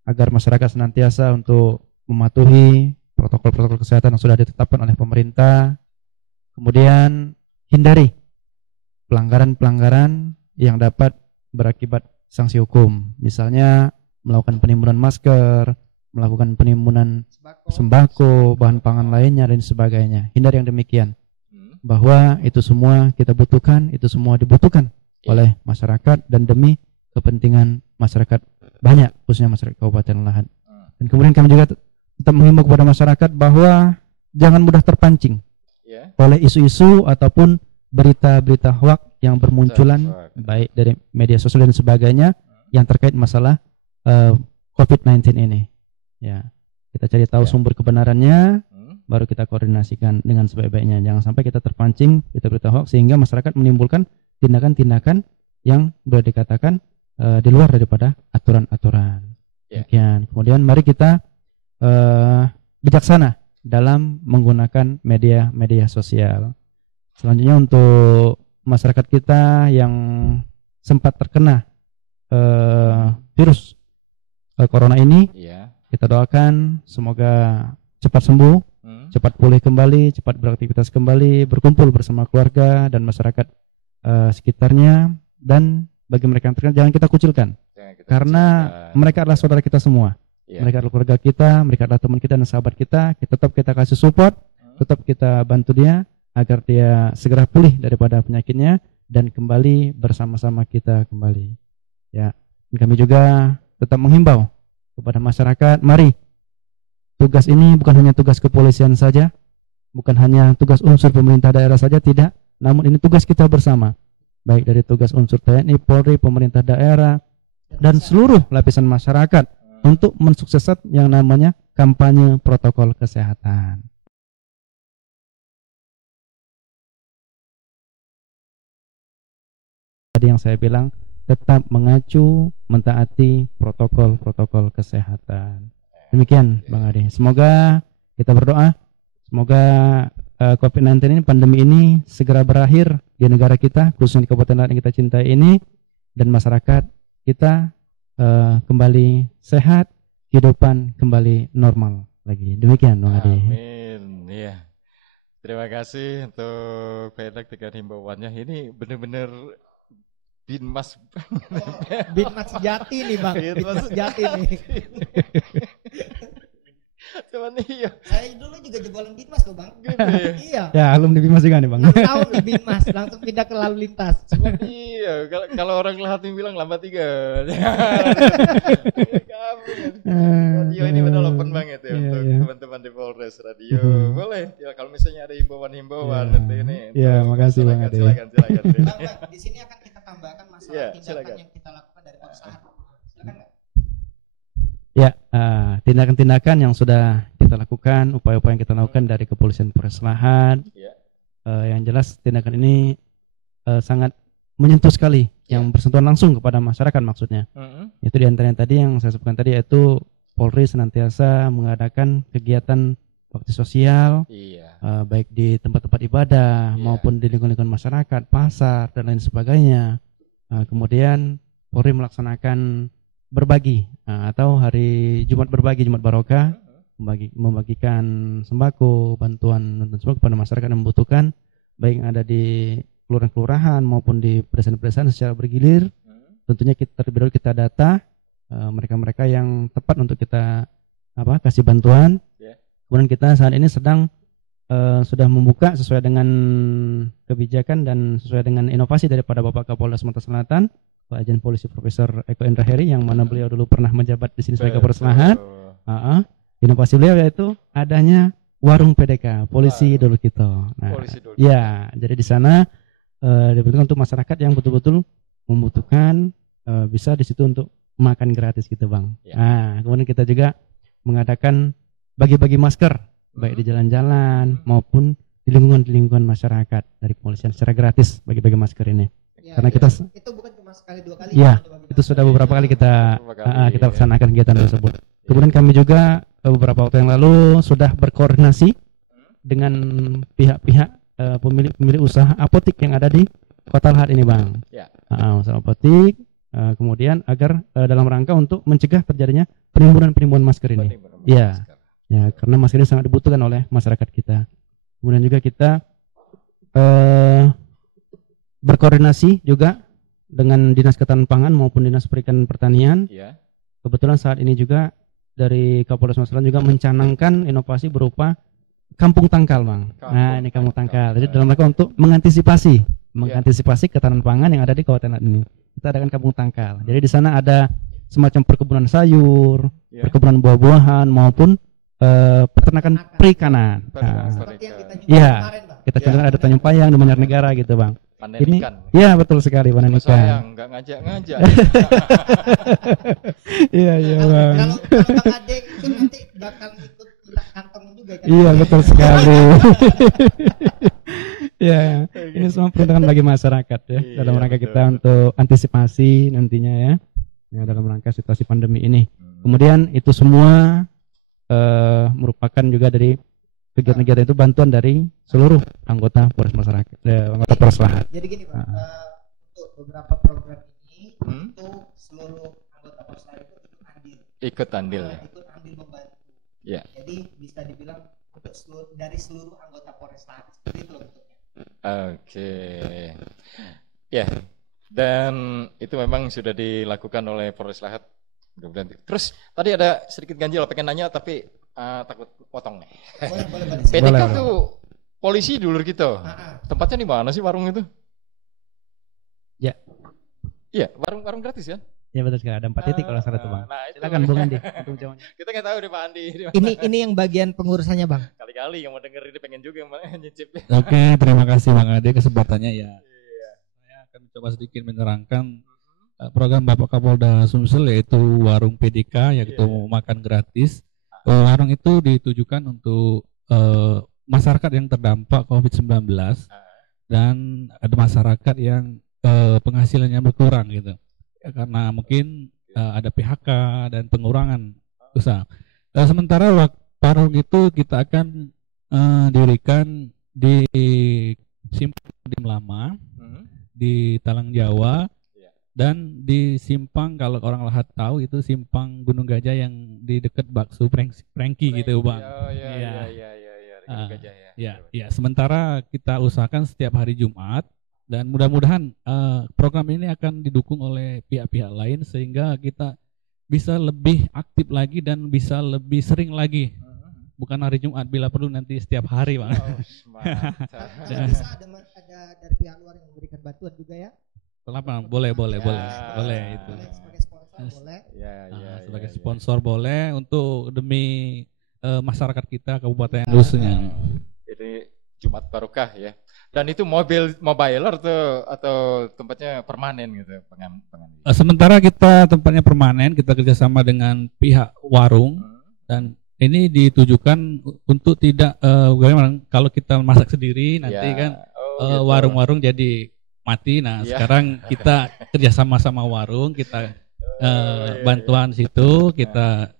agar masyarakat senantiasa untuk mematuhi protokol-protokol kesehatan yang sudah ditetapkan oleh pemerintah, kemudian hindari pelanggaran-pelanggaran yang dapat berakibat sanksi hukum, misalnya melakukan penimbunan masker, melakukan penimbunan sembako, bahan pangan lainnya dan sebagainya. Hindari yang demikian, bahwa itu semua kita butuhkan, itu semua dibutuhkan oleh masyarakat dan demi kepentingan masyarakat banyak, khususnya masyarakat Kabupaten Lahat. Dan kemudian kami juga tetap menghimbau kepada masyarakat bahwa jangan mudah terpancing oleh isu-isu ataupun berita-berita hoax yang bermunculan baik dari media sosial dan sebagainya yang terkait masalah COVID-19 ini. Ya, kita cari tahu sumber kebenarannya, baru kita koordinasikan dengan sebaik-baiknya. Jangan sampai kita terpancing berita-berita hoax sehingga masyarakat menimbulkan tindakan-tindakan yang boleh dikatakan di luar daripada aturan-aturan. Kemudian mari kita bijaksana dalam menggunakan media sosial. Selanjutnya untuk masyarakat kita yang sempat terkena virus corona ini, kita doakan semoga cepat sembuh, cepat pulih kembali, cepat beraktivitas kembali, berkumpul bersama keluarga dan masyarakat sekitarnya. Dan bagi mereka yang terkena jangan kita kucilkan, karena mereka adalah saudara kita semua. Mereka adalah keluarga kita, mereka adalah teman kita dan sahabat kita. Tetap kita kasih support, tetap kita bantu dia agar dia segera pulih daripada penyakitnya dan kembali bersama-sama kita kembali. Ya, kami juga tetap menghimbau kepada masyarakat, mari tugas ini bukan hanya tugas kepolisian saja, bukan hanya tugas unsur pemerintah daerah saja, tidak, namun ini tugas kita bersama, baik dari tugas unsur TNI, Polri, pemerintah daerah, dan seluruh lapisan masyarakat untuk mensukseskan yang namanya kampanye protokol kesehatan. Tadi yang saya bilang, tetap mengacu, mentaati protokol-protokol kesehatan. Demikian Bang Ade. Semoga kita berdoa, semoga COVID-19 ini, pandemi ini segera berakhir di negara kita, khususnya di Kabupaten Lahat yang kita cintai ini, dan masyarakat kita kembali sehat, kehidupan kembali normal lagi. Demikian Bang Ade. Amin. Iya. Terima kasih untuk Pak Endang dengan himbauannya. Ini benar-benar Binmas. Binmas sejati nih Bang. Binmas sejati nih. Cuman iya. Saya dulu juga jebolan Binmas tuh Bang. Gitu ya? Iya. Ya, alumni Binmas juga nih Bang. 6 tahun di Binmas, langsung pindah ke lalu lintas. Cuman iya, kalau orang Lahat bilang lambat 3. Radio ini benar open banget ya untuk teman-teman di Polres Radio. Boleh ya kalau misalnya ada himbauan-himbauan nanti ini. Iya, makasih Bang Ade. Silakan. Bang, di sini akan kita tambahkan masalah tindakan yang kita lakukan dari Polres Lahat. Silakan Bang. Ya, tindakan-tindakan yang sudah kita lakukan, upaya-upaya yang kita lakukan dari Kepolisian Polres Lahat, yang jelas tindakan ini sangat menyentuh sekali, yang bersentuhan langsung kepada masyarakat maksudnya. Itu diantaranya tadi yang saya sebutkan tadi, yaitu Polri senantiasa mengadakan kegiatan bakti sosial, baik di tempat-tempat ibadah maupun di lingkungan masyarakat, pasar dan lain sebagainya. Kemudian Polri melaksanakan berbagi atau hari Jumat berbagi, Jumat Barokah, membagikan sembako, bantuan sembako kepada masyarakat yang membutuhkan, baik yang ada di kelurahan-kelurahan maupun di pedesaan-pedesaan secara bergilir. Tentunya terlebih dahulu kita data mereka-mereka yang tepat untuk kita kasih bantuan. Kemudian kita saat ini sedang sudah membuka sesuai dengan kebijakan dan sesuai dengan inovasi daripada Bapak Kapolda Sumatera Selatan, Pak Ajen Polisi Profesor Eko Indra Heri, yang mana beliau dulu pernah menjabat di sini sebagai Kapolres Lahat. Inovasi beliau yaitu adanya warung PDK, polisi dulu kita. Nah, ya, jadi di sana dibutuhkan untuk masyarakat yang betul-betul membutuhkan, bisa di situ untuk makan gratis gitu Bang. Nah, kemudian kita juga mengadakan bagi-bagi masker, baik di jalan-jalan maupun di lingkungan masyarakat dari kepolisian secara gratis, bagi-bagi masker ini. Karena kita itu bukan cuma sekali 2 kali. Ya, itu sudah beberapa kali kita laksanakan kegiatan tersebut. Kemudian kami juga beberapa waktu yang lalu sudah berkoordinasi dengan pihak-pihak pemilik usaha apotik yang ada di Kota Lahat ini Bang. Usaha apotik, kemudian agar dalam rangka untuk mencegah terjadinya penimbunan masker ini. Ya, karena masker ini sangat dibutuhkan oleh masyarakat kita. Kemudian juga kita berkoordinasi juga dengan Dinas Ketahanan Pangan maupun Dinas Perikanan Pertanian. Kebetulan saat ini juga dari Kapolda Sumatera Selatan juga mencanangkan inovasi berupa kampung tangkal Bang. Nah ini kampung tangkal. Jadi dalam rangka untuk mengantisipasi ketahanan pangan yang ada di Kabupaten Lahat ini, kita adakan kampung tangkal. Jadi di sana ada semacam perkebunan sayur, perkebunan buah-buahan maupun peternakan perikanan. Iya, kita contohkan ada Tanjung Payang, di Banjarnegara gitu Bang. Panen ini ikan. Iya betul sekali, panen ikan. Sayang nggak ngajak-ngajak. Iya Bang. Kalau Bang Ade itu nanti bakal ikut kantong juga kan. Iya betul sekali. Ya, ini semua peruntukan bagi masyarakat ya, dalam rangka kita untuk antisipasi nantinya ya, dalam rangka situasi pandemi ini. Kemudian itu semua merupakan juga dari kegiatan-kegiatan itu bantuan dari seluruh anggota Polres masyarakat, anggota Polres Lahat. Jadi gini Pak, untuk beberapa program ini untuk seluruh anggota Polres Lahat itu ikut andil membantu. Ya. Jadi bisa dibilang untuk dari seluruh anggota Polres Lahat seperti itu loh bentuknya. Oke. Ya. Dan itu memang sudah dilakukan oleh Polres Lahat. Terus tadi ada sedikit ganjil, pengen nanya tapi takut potong nih. Boleh. PDK tuh polisi dulu gitu. Tempatnya di mana sih warung itu? Iya, warung gratis kan? Ya betul sekali, ada 4 titik kalau salah tuh Bang. Nah, Silakan Bung Andi. Kita nggak tahu deh Pak Andi. Ini yang bagian pengurusannya Bang. Kali-kali yang mau denger ini pengen juga yang nyicip. Oke, terima kasih Bang Ade kesempatannya ya. Saya akan mencoba sedikit menerangkan program Bapak Kapolda Sumsel yaitu warung PDK yaitu makan gratis. Warung itu ditujukan untuk masyarakat yang terdampak COVID-19 dan ada masyarakat yang penghasilannya berkurang gitu. Ya, karena mungkin ada PHK dan pengurangan usaha. Sementara warung itu kita akan dirikan di Simpang Lama, di Talang Jawa, dan di Simpang kalau orang Lahat tahu itu Simpang Gunung Gajah yang di dekat Bakso Prengki gitu Bang. Ya. Sementara kita usahakan setiap hari Jumat. Dan mudah-mudahan program ini akan didukung oleh pihak-pihak lain sehingga kita bisa lebih aktif lagi dan bisa lebih sering lagi. Bukan hari Jumat, bila perlu nanti setiap hari Bang. Bisa ada dari pihak luar yang memberikan bantuan juga ya? Kenapa? Boleh itu. Sebagai sponsor boleh. Sebagai sponsor boleh untuk demi masyarakat kita Kabupaten khususnya. Jadi Jumat Barokah ya. Dan itu mobile atau tempatnya permanen gitu Sementara kita tempatnya permanen, kita kerjasama dengan pihak warung dan ini ditujukan untuk tidak bagaimana kalau kita masak sendiri nanti kan warung-warung jadi mati. Nah sekarang kita kerjasama sama warung, kita bantuan situ, kita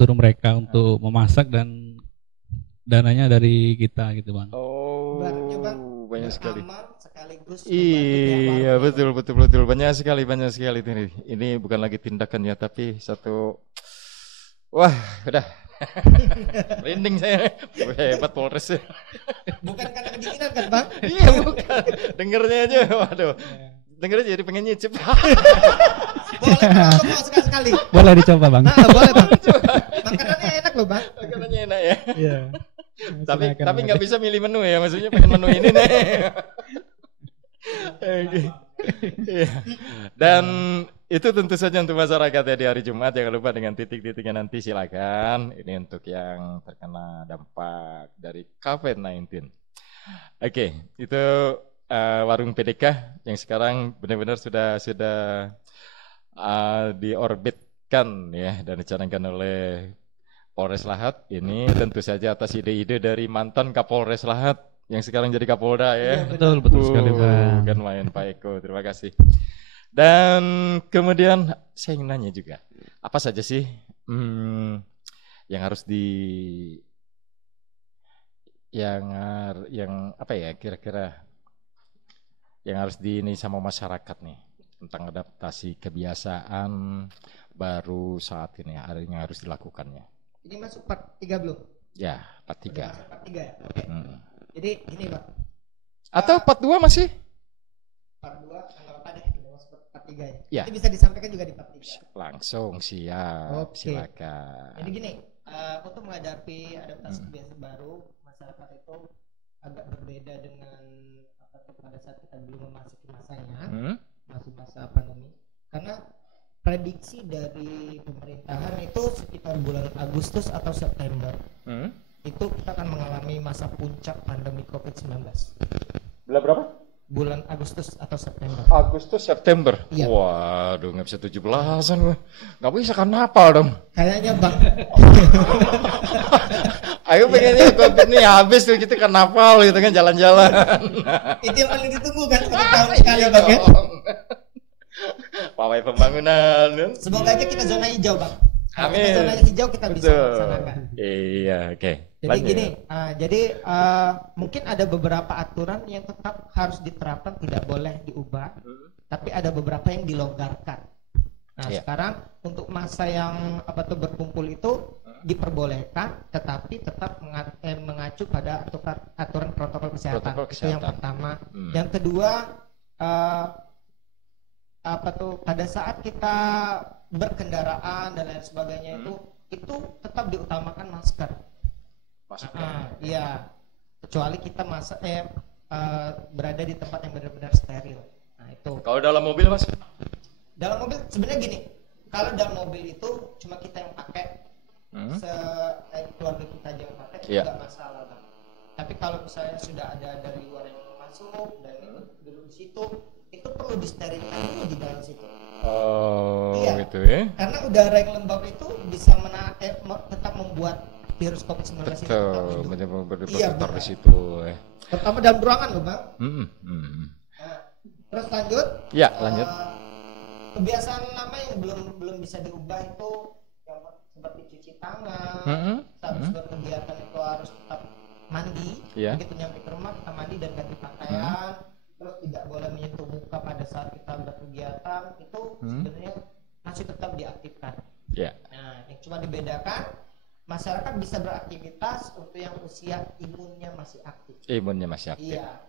suruh mereka untuk memasak dan dananya dari kita gitu Bang. Banyak sekali. Sekaligus iya betul banyak sekali ini bukan lagi tindakan ya tapi satu wah udah merinding saya hebat Polres bukan karena kedinginan kan Bang? Iya bukan dengernya aja waduh dengernya jadi pengen nyicip. Boleh sekali. Boleh dicoba Bang. Boleh Bang. Makanannya enak loh Bang. Makanannya enak ya. Iya. Tapi nggak bisa milih menu ya, maksudnya pengen menu ini nih. Dan itu tentu saja untuk masyarakat ya di hari Jumat, jangan lupa dengan titik-titiknya nanti silakan. Ini untuk yang terkena dampak dari COVID-19. Oke, itu warung PDK yang sekarang benar-benar sudah diorbitkan ya dan dicanangkan oleh Polres Lahat. Ini tentu saja atas ide-ide dari mantan Kapolres Lahat yang sekarang jadi Kapolda ya. Betul sekali Pak. Kan main Pak Eko, terima kasih. Dan kemudian saya ingin nanya juga, apa saja sih yang harus yang apa ya kira-kira yang harus ini sama masyarakat nih tentang adaptasi kebiasaan baru saat ini yang harus dilakukannya. Ini masuk part 3 belum? Ya, part 3. Part 3 ya. Oke. Jadi ini Pak. Atau part 2 masih? Part 2 enggak apa-apa deh, udah masuk part 3 ya. Ya. Itu bisa disampaikan juga di part 3. Langsung siap. Oke. Silakan. Jadi gini, untuk menghadapi adaptasi kebiasaan baru, masyarakat itu agak berbeda dengan pada saat kita belum memasuki masanya, masih masa pandemi. Karena prediksi dari pemerintahan itu sekitar bulan Agustus atau September itu kita akan mengalami masa puncak pandemi COVID-19. Bulan berapa? Bulan Agustus atau September. Agustus September. Iya. Waduh, nggak bisa 17-an gue. Nggak bisa kan hafal dong. Kayaknya Bang. Ayo pengennya COVID ini habis tuh kita kan hafal gitu kan jalan-jalan. Itu yang paling ditunggu kan tahun sekali Bang ya. Pawai pembangunan. Semoga aja kita zona hijau Bang. Amin. Kita zona hijau kita bisa laksanakan. Iya, oke. Jadi gini, mungkin ada beberapa aturan yang tetap harus diterapkan, tidak boleh diubah, tapi ada beberapa yang dilonggarkan. Nah, sekarang untuk masa yang berkumpul itu diperbolehkan, tetapi tetap mengacu pada aturan protokol kesehatan. Itu yang pertama. Yang kedua, pada saat kita berkendaraan dan lain sebagainya itu tetap diutamakan masker. Iya, kecuali kita berada di tempat yang benar-benar steril. Nah itu. Kalau dalam mobil Mas? Dalam mobil sebenarnya gini, kalau dalam mobil itu cuma kita yang pakai, keluarga kita aja yang pakai, nggak masalah Bang. Tapi kalau misalnya sudah ada dari luar yang masuk dan itu dulu di situ, itu perlu disterilkan dulu di dalam situ. Oh, gitu ya. Karena udara yang lembab itu bisa tetap membuat virus COVID-19 itu tetap di situ. Terutama dalam ruangan loh Bang. Nah, terus lanjut. Ya, lanjut. Kebiasaan lama yang belum bisa diubah itu yang seperti cuci tangan, habis berkegiatan itu harus tetap mandi. Begitu nyampe ke rumah kita mandi dan ganti pakaian. Terus tidak boleh menyentuh muka pada saat kita berkegiatan, itu sebenarnya masih tetap diaktifkan. Nah, yang cuma dibedakan masyarakat bisa beraktivitas untuk yang usia imunnya masih aktif. Iya,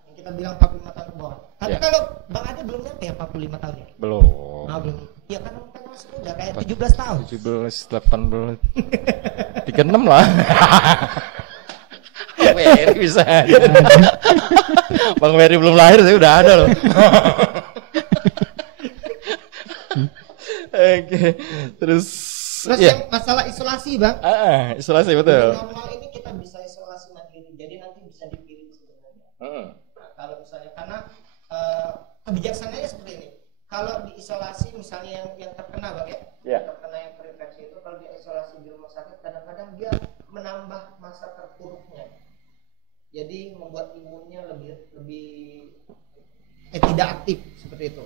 yang kita bilang 45 tahun ke bawah. Tapi kalau Bang Ade belum nyampe ya 45 tahun ya? Belum. Nah, belum. Iya kan masih muda kayak 17 tahun. 17, 18, 36 lah. Bang Wery bisa. Bang Wery belum lahir saya udah ada loh. Oke. Terus yang masalah isolasi Bang. Isolasi betul. Normal ini kita bisa isolasi mandiri. Jadi nanti bisa dipilih sebenarnya. Nah, kalau misalnya karena kebijaksanaannya seperti ini. Kalau diisolasi misalnya yang terkena Bang ya, terkena yang terinfeksi itu kalau diisolasi di rumah sakit kadang-kadang dia menambah masa terpuruknya. Jadi membuat imunnya lebih tidak aktif seperti itu.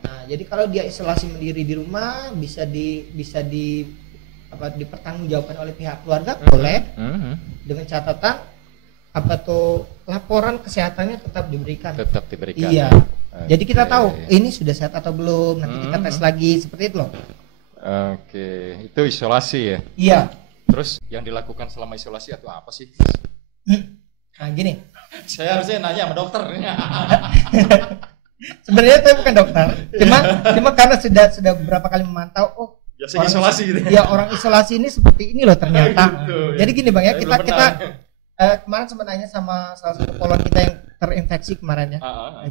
Nah, jadi kalau dia isolasi mandiri di rumah bisa dipertanggungjawabkan oleh pihak keluarga boleh dengan catatan laporan kesehatannya tetap diberikan. Iya. Jadi kita tahu ini sudah sehat atau belum, nanti kita tes lagi seperti itu loh. Oke, itu isolasi ya? Iya. Terus yang dilakukan selama isolasi itu apa sih? Nah gini, saya harusnya nanya sama dokter. Sebenarnya saya bukan dokter, cuma karena sudah beberapa kali memantau, orang isolasi gitu. Ya orang isolasi ini seperti ini loh ternyata. Gitu, jadi gini Bang ya, kita kemarin sempat nanya sama salah satu polwan kita yang terinfeksi kemarin ya.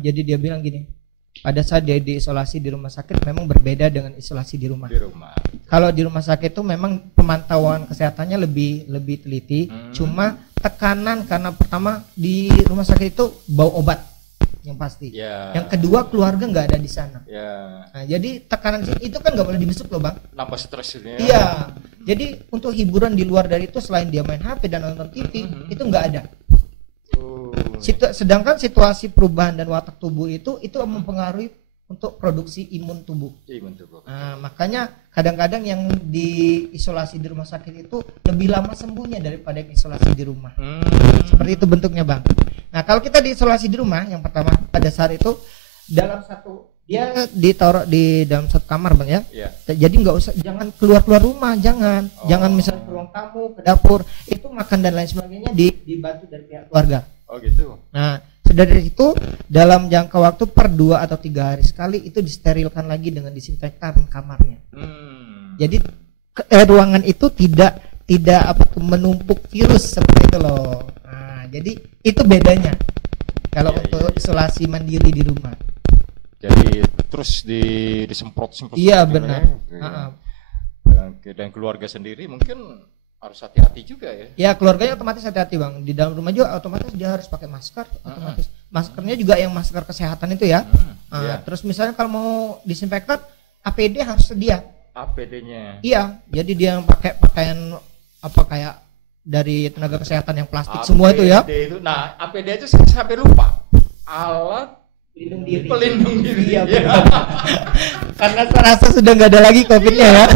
Jadi dia bilang gini, pada saat dia diisolasi di rumah sakit memang berbeda dengan isolasi di rumah. Kalau di rumah sakit itu memang pemantauan kesehatannya lebih teliti, cuma tekanan karena pertama di rumah sakit itu bau obat yang pasti. Yang kedua keluarga nggak ada di sana. Nah, jadi tekanan itu kan nggak boleh dibesuk loh Bang. Nambah stres ini. Iya. Jadi untuk hiburan di luar dari itu selain dia main HP dan nonton TV itu nggak ada. Sedangkan situasi perubahan dan watak tubuh itu mempengaruhi untuk produksi imun tubuh. Nah, makanya kadang-kadang yang diisolasi di rumah sakit itu lebih lama sembuhnya daripada yang isolasi di rumah. Seperti itu bentuknya Bang. Nah, kalau kita diisolasi di rumah, yang pertama pada saat itu dia ditaruh di dalam satu kamar Bang ya. Jadi jangan keluar rumah, jangan misalnya ke ruang tamu, ke dapur, itu makan dan lain sebagainya dibantu dari pihak keluarga. Oh gitu. Nah, dari itu dalam jangka waktu per 2 atau 3 hari sekali itu disterilkan lagi dengan disinfektan kamarnya. Jadi ruangan itu tidak menumpuk virus seperti itu loh. Nah, jadi itu bedanya kalau untuk isolasi mandiri di rumah. Jadi terus disemprot. Iya benar. Dan keluarga sendiri mungkin harus hati-hati juga ya. Ya keluarganya otomatis hati-hati Bang. Di dalam rumah juga otomatis dia harus pakai masker. Otomatis maskernya juga yang masker kesehatan itu ya. Terus misalnya kalau mau disinfektan APD harus sedia. APD-nya. Iya. Jadi dia yang pakai pakaian kayak dari tenaga kesehatan yang plastik APD semua itu ya. Nah APD itu saya sampai lupa. Alat pelindung diri. Iya. Karena saya rasa sudah nggak ada lagi COVID-nya ya.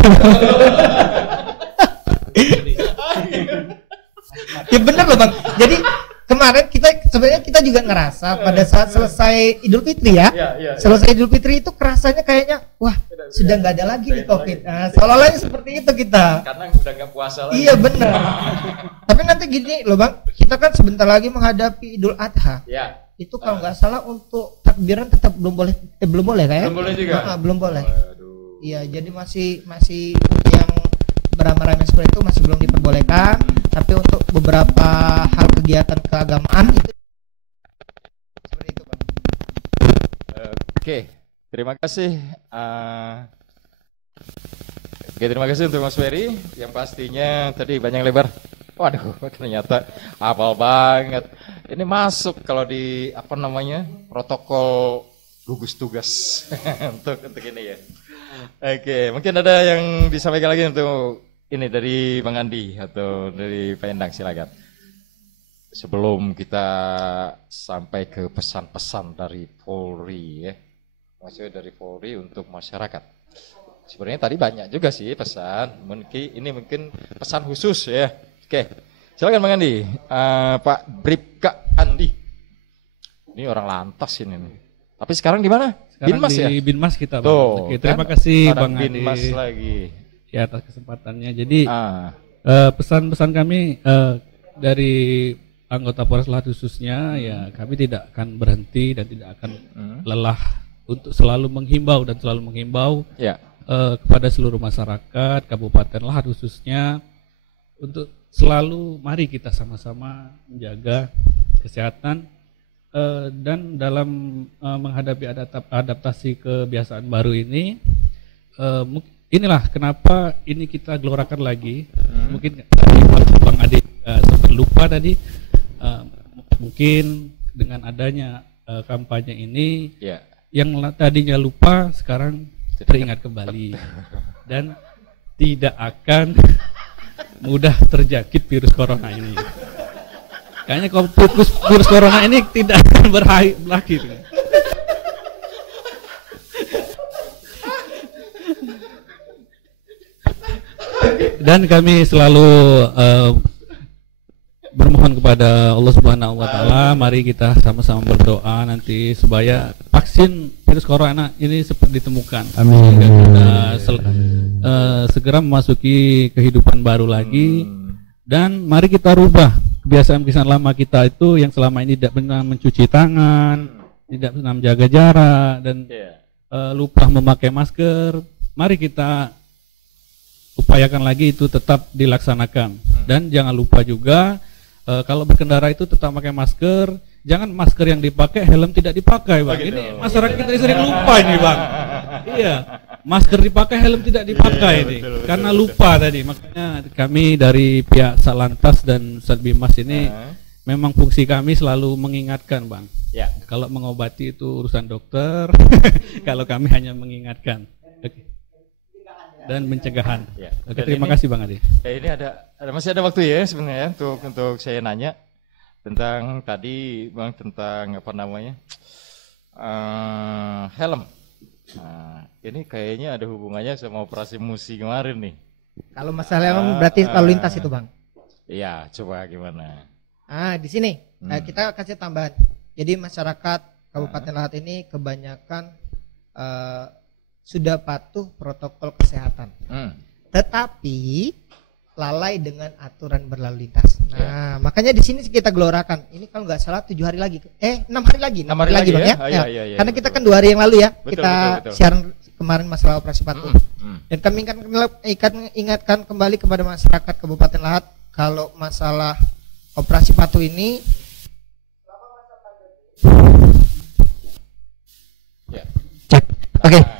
Ya benar loh Bang. Jadi kemarin kita juga ngerasa pada saat selesai Idul Fitri ya. Selesai Idul Fitri itu kerasanya kayaknya wah sudah nggak ada lagi nih COVID. Nah, seolah-olah seperti itu kita. Karena udah nggak puasa lagi. Iya benar. Tapi nanti gini loh Bang, kita kan sebentar lagi menghadapi Idul Adha. Itu kalau nggak salah untuk takbiran tetap belum boleh kayak? Belum boleh juga. Belum boleh. Iya, jadi masih yang beramai-ramai seperti itu masih belum diperbolehkan, tapi untuk beberapa hal kegiatan keagamaan itu seperti itu Bang. Oke, terima kasih. Oke, terima kasih untuk Mas Ferry yang pastinya tadi banyak lebar. Waduh, ternyata hafal banget. Ini masuk kalau di apa namanya protokol gugus tugas untuk ini ya. Oke, mungkin ada yang disampaikan lagi untuk ini dari Bang Andi atau dari Pak Endang, silakan. Sebelum kita sampai ke pesan-pesan dari Polri ya, maksudnya dari Polri untuk masyarakat. Sebenarnya tadi banyak juga sih pesan, mungkin pesan khusus ya. Oke, silakan Bang Andi. Pak Bribka Andi. Ini orang lantas ini nih. Tapi sekarang di mana? Binmas ya? Di Binmas kita, Bang. Tuh, Oke, terima kasih Bang Andi. Binmas lagi. Ya, atas kesempatannya. Jadi pesan-pesan kami dari anggota Polres Lahat khususnya ya, kami tidak akan berhenti dan tidak akan lelah untuk selalu menghimbau kepada seluruh masyarakat Kabupaten Lahat khususnya untuk selalu mari kita sama-sama menjaga kesehatan dan dalam menghadapi adaptasi kebiasaan baru ini. Inilah kenapa ini kita gelorakan lagi. Mungkin Bang Ade sempat lupa tadi, mungkin dengan adanya kampanye ini yang tadinya lupa sekarang teringat kembali dan tidak akan mudah terjangkit virus corona ini. Kayaknya kalau virus corona ini tidak akan berakhir. Dan kami selalu bermohon kepada Allah Subhanahu wa taala, mari kita sama-sama berdoa nanti supaya vaksin virus corona ini cepat ditemukan. Amin. Segera memasuki kehidupan baru lagi, dan mari kita rubah kebiasaan-kebiasaan lama kita itu yang selama ini tidak pernah mencuci tangan, tidak pernah menjaga jarak, dan lupa memakai masker. Mari kita upayakan lagi itu tetap dilaksanakan. Dan jangan lupa juga kalau berkendara itu tetap pakai masker. Jangan masker yang dipakai, helm tidak dipakai, Bang. Ini masyarakat kita sering lupa ini, Bang. Iya, masker dipakai, helm tidak dipakai ini, karena lupa tadi. Makanya kami dari pihak Satlantas dan Satbimas ini memang fungsi kami selalu mengingatkan, Bang. Kalau mengobati itu urusan dokter, kalau kami hanya mengingatkan dan pencegahan. Oke, terima kasih Bang Adi. Ini masih ada waktu ya sebenarnya untuk saya nanya tentang tadi Bang, tentang apa namanya helm. Ini kayaknya ada hubungannya sama operasi Musi kemarin nih. Kalau masalah helm berarti lalu lintas itu Bang. Iya, coba gimana? Di sini kita kasih tambahan. Jadi masyarakat Kabupaten Lahat ini kebanyakan sudah patuh protokol kesehatan, tetapi lalai dengan aturan berlalu lintas. Nah, makanya di sini kita gelorakan. Ini kalau nggak salah 7 hari lagi, 6 hari lagi, 6 hari lagi Bang ya. Karena kita kan 2 hari yang lalu ya, kita siaran kemarin masalah operasi patuh. Dan kami ingatkan kembali kepada masyarakat Kabupaten Lahat kalau masalah operasi patuh ini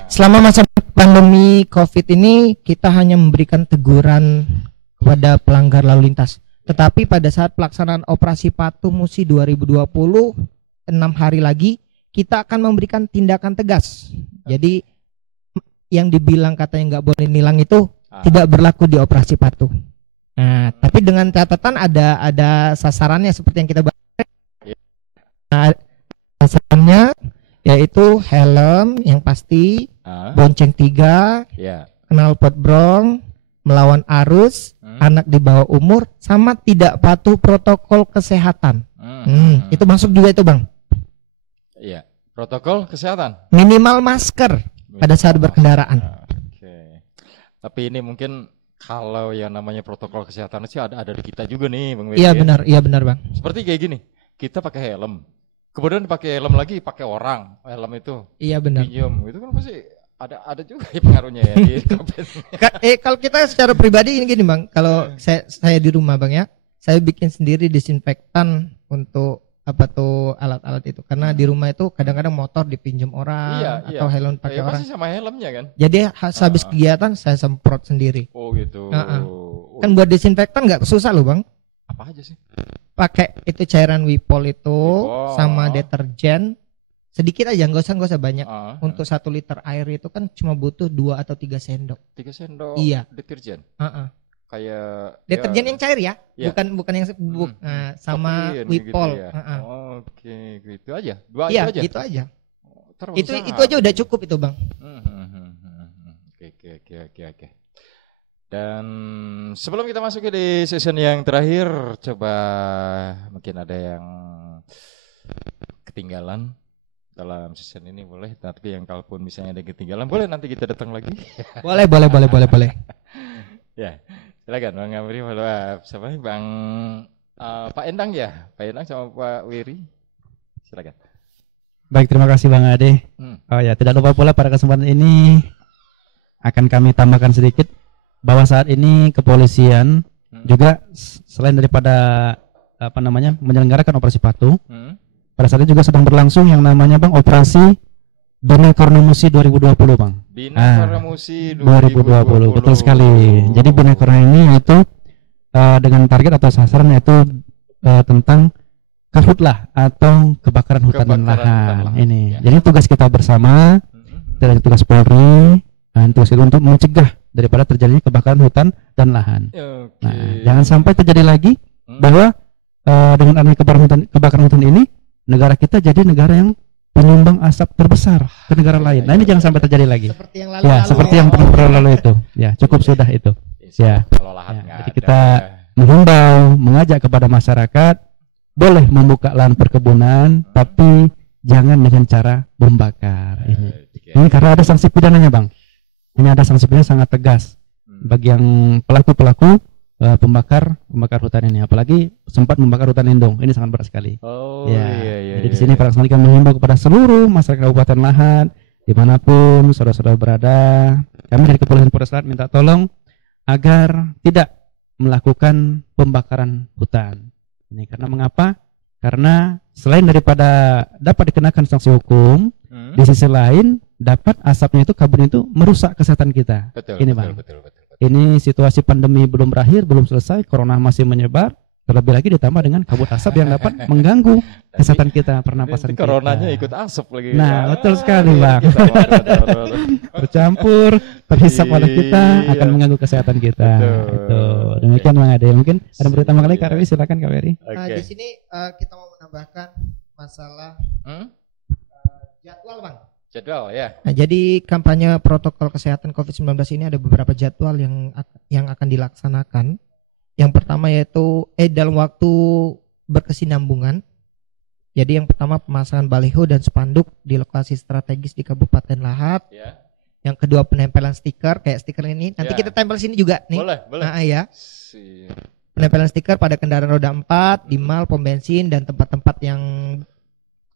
selama masa pandemi COVID ini kita hanya memberikan teguran kepada pelanggar lalu lintas. Tetapi pada saat pelaksanaan operasi patuh Musi 2020 6 hari lagi kita akan memberikan tindakan tegas. Jadi yang dibilang katanya nggak boleh nilang itu tidak berlaku di operasi patuh. Nah, tapi dengan catatan ada sasarannya seperti yang kita bahas. Nah, sasarannya yaitu helm yang pasti, bonceng 3, knalpot brong, melawan arus, anak di bawah umur, sama tidak patuh protokol kesehatan. Itu masuk juga itu Bang. Iya, protokol kesehatan. Minimal masker pada saat berkendaraan. Oke. Tapi ini mungkin kalau yang namanya protokol kesehatan sih ada di kita juga nih Bang Wedi. Iya benar Bang. Seperti kayak gini, kita pakai helm. Kemudian pakai helm lagi, pakai orang helm itu. Iya benar. Pinjam, itu kan pasti ada juga ya pengaruhnya ya di kalau kita secara pribadi ini gini Bang, kalau saya di rumah Bang ya, saya bikin sendiri disinfektan untuk alat-alat itu, karena di rumah itu kadang-kadang motor dipinjam orang atau helm pakai orang. Masih sama helmnya kan? Jadi habis kegiatan saya semprot sendiri. Oh gitu. Kan buat desinfektan nggak susah loh bang. Apa aja sih? Pakai itu cairan Wipol itu sama deterjen sedikit aja, nggak usah banyak. Untuk 1 liter air itu kan cuma butuh 2 atau 3 sendok. 3 sendok. Iya. Deterjen. Kayak deterjen yang cair ya, bukan yang bubuk. Sama Wipol. Gitu ya? Oke, gitu aja. 2 iya, itu aja. Gitu aja. Itu aja udah cukup itu bang. Oke. Dan sebelum kita masuk ke di season yang terakhir, coba mungkin ada yang ketinggalan dalam season ini boleh, tapi yang kalaupun misalnya ada yang ketinggalan boleh nanti kita datang lagi. Boleh. Ya, silakan Bang Amri, siapa Bang Pak Endang ya, Pak Endang sama Pak Wiri, silakan. Baik, terima kasih Bang Ade. Oh ya, tidak lupa pula pada kesempatan ini akan kami tambahkan sedikit bahwa saat ini kepolisian juga selain daripada menyelenggarakan operasi patuh, pada saat ini juga sedang berlangsung yang namanya Bang operasi Bina Kornamusi 2020 Bang. Bina Kornamusi 2020, betul sekali. Jadi Bina Korna ini yaitu dengan target atau sasaran yaitu tentang karhutlah atau kebakaran hutan dan lahan ini. Ya. Jadi tugas kita bersama dari tugas Polri dan tugas itu untuk mencegah daripada terjadinya kebakaran hutan dan lahan. Nah, jangan sampai terjadi lagi bahwa dengan adanya kebakaran hutan ini negara kita jadi negara yang penyumbang asap terbesar ke negara lain. Nah, ini jangan sampai terjadi lagi. Seperti yang lalu. Ya, seperti yang pernah lalu itu. Ya, cukup sudah itu. Ya. Jadi kita menghimbau, mengajak kepada masyarakat boleh membuka lahan perkebunan, tapi jangan dengan cara membakar. Ini karena ada sanksi pidananya, Bang. Ini ada sanksi pidana sangat tegas bagi yang pelaku pembakar hutan ini, apalagi sempat membakar hutan lindung. Ini sangat berat sekali. Jadi di sini Pak Laksmana menghimbau kepada seluruh masyarakat Kabupaten Lahat dimanapun saudara-saudara berada, kami dari Kepolisian Polres Lahat minta tolong agar tidak melakukan pembakaran hutan. Ini karena mengapa? Karena selain daripada dapat dikenakan sanksi hukum, di sisi lain dapat asapnya itu, kabutnya itu merusak kesehatan kita. Ini Bang. Betul. Ini situasi pandemi belum berakhir, belum selesai, corona masih menyebar, terlebih lagi ditambah dengan kabut asap yang dapat mengganggu kesehatan kita, pernapasan kita. Coronanya ikut asap lagi. Nah, betul sekali Bang. Bercampur, terhisap oleh kita, akan mengganggu kesehatan kita. Itu. Demikian Bang Ade. Mungkin ada berita lagi Kak Rewi, silakan Kak Rewi. Di sini kita mau menambahkan masalah jadwal Bang. Jadwal ya. Nah, jadi kampanye protokol kesehatan COVID-19 ini ada beberapa jadwal yang akan dilaksanakan. Yang pertama yaitu dalam waktu berkesinambungan. Jadi yang pertama pemasangan baliho dan spanduk di lokasi strategis di Kabupaten Lahat. Ya. Yang kedua penempelan stiker kayak stiker ini. Nanti kita tempel sini juga nih. Boleh. Nah, ya. Penempelan stiker pada kendaraan roda 4, di mal, pom bensin dan tempat-tempat yang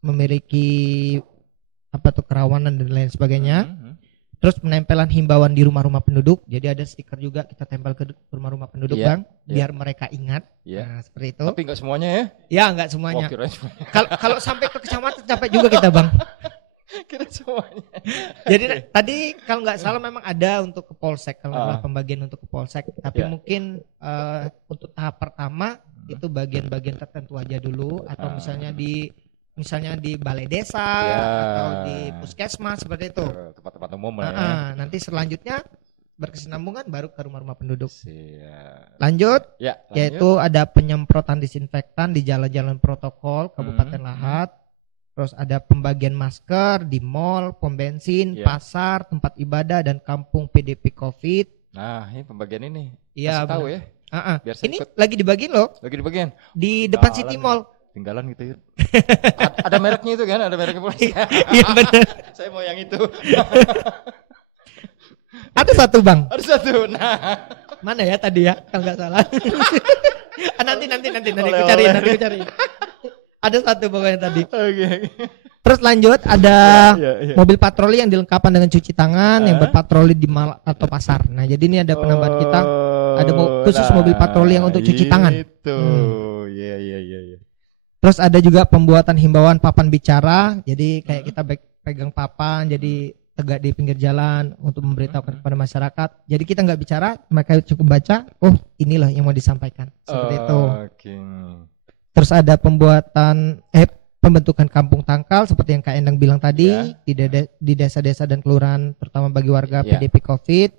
memiliki kerawanan dan lain sebagainya. Terus penempelan himbauan di rumah-rumah penduduk. Jadi ada stiker juga kita tempel ke rumah-rumah penduduk Bang, biar mereka ingat. Nah, seperti itu. Tapi enggak semuanya ya? Ya, enggak semuanya. Kalau sampai ke kecamatan capek juga kita Bang. Kira semuanya. Jadi tadi kalau nggak salah memang ada untuk ke polsek, kalau nggak pembagian untuk ke polsek. Tapi mungkin untuk tahap pertama itu bagian-bagian tertentu aja dulu, atau misalnya di balai desa atau di puskesmas seperti itu, tempat-tempat umum lah. Nanti selanjutnya berkesinambungan baru ke rumah-rumah penduduk. Lanjut, yaitu ada penyemprotan disinfektan di jalan-jalan protokol Kabupaten Lahat. Terus ada pembagian masker di mal, pom bensin, pasar, tempat ibadah dan kampung PDP COVID. Nah, ini pembagian ini. Iya, tahu ya. Biar ini ikut. Lagi dibagiin loh. Lagi dibagiin. Di depan City Mall. Tinggalan gitu ya. Ada mereknya itu kan, ada mereknya polisi. Iya benar. Saya mau yang itu. Ada satu Bang. Ada satu. Nah, mana ya tadi ya? Kalau nggak salah. Nanti aku cariin. Ada satu pokoknya tadi. Terus lanjut ada mobil patroli yang dilengkapi dengan cuci tangan yang berpatroli di mal atau pasar. Nah, jadi ini ada penambahan kita. Ada khusus mobil patroli yang untuk cuci tangan. Itu. Iya. Terus ada juga pembuatan himbauan papan bicara. Jadi kayak kita pegang papan, jadi tegak di pinggir jalan untuk memberitahukan kepada masyarakat. Jadi kita nggak bicara, mereka cukup baca. Oh, inilah yang mau disampaikan. Seperti itu. Terus ada pembentukan kampung tangkal seperti yang Kak Endang bilang tadi di desa-desa dan kelurahan, terutama bagi warga PDP COVID.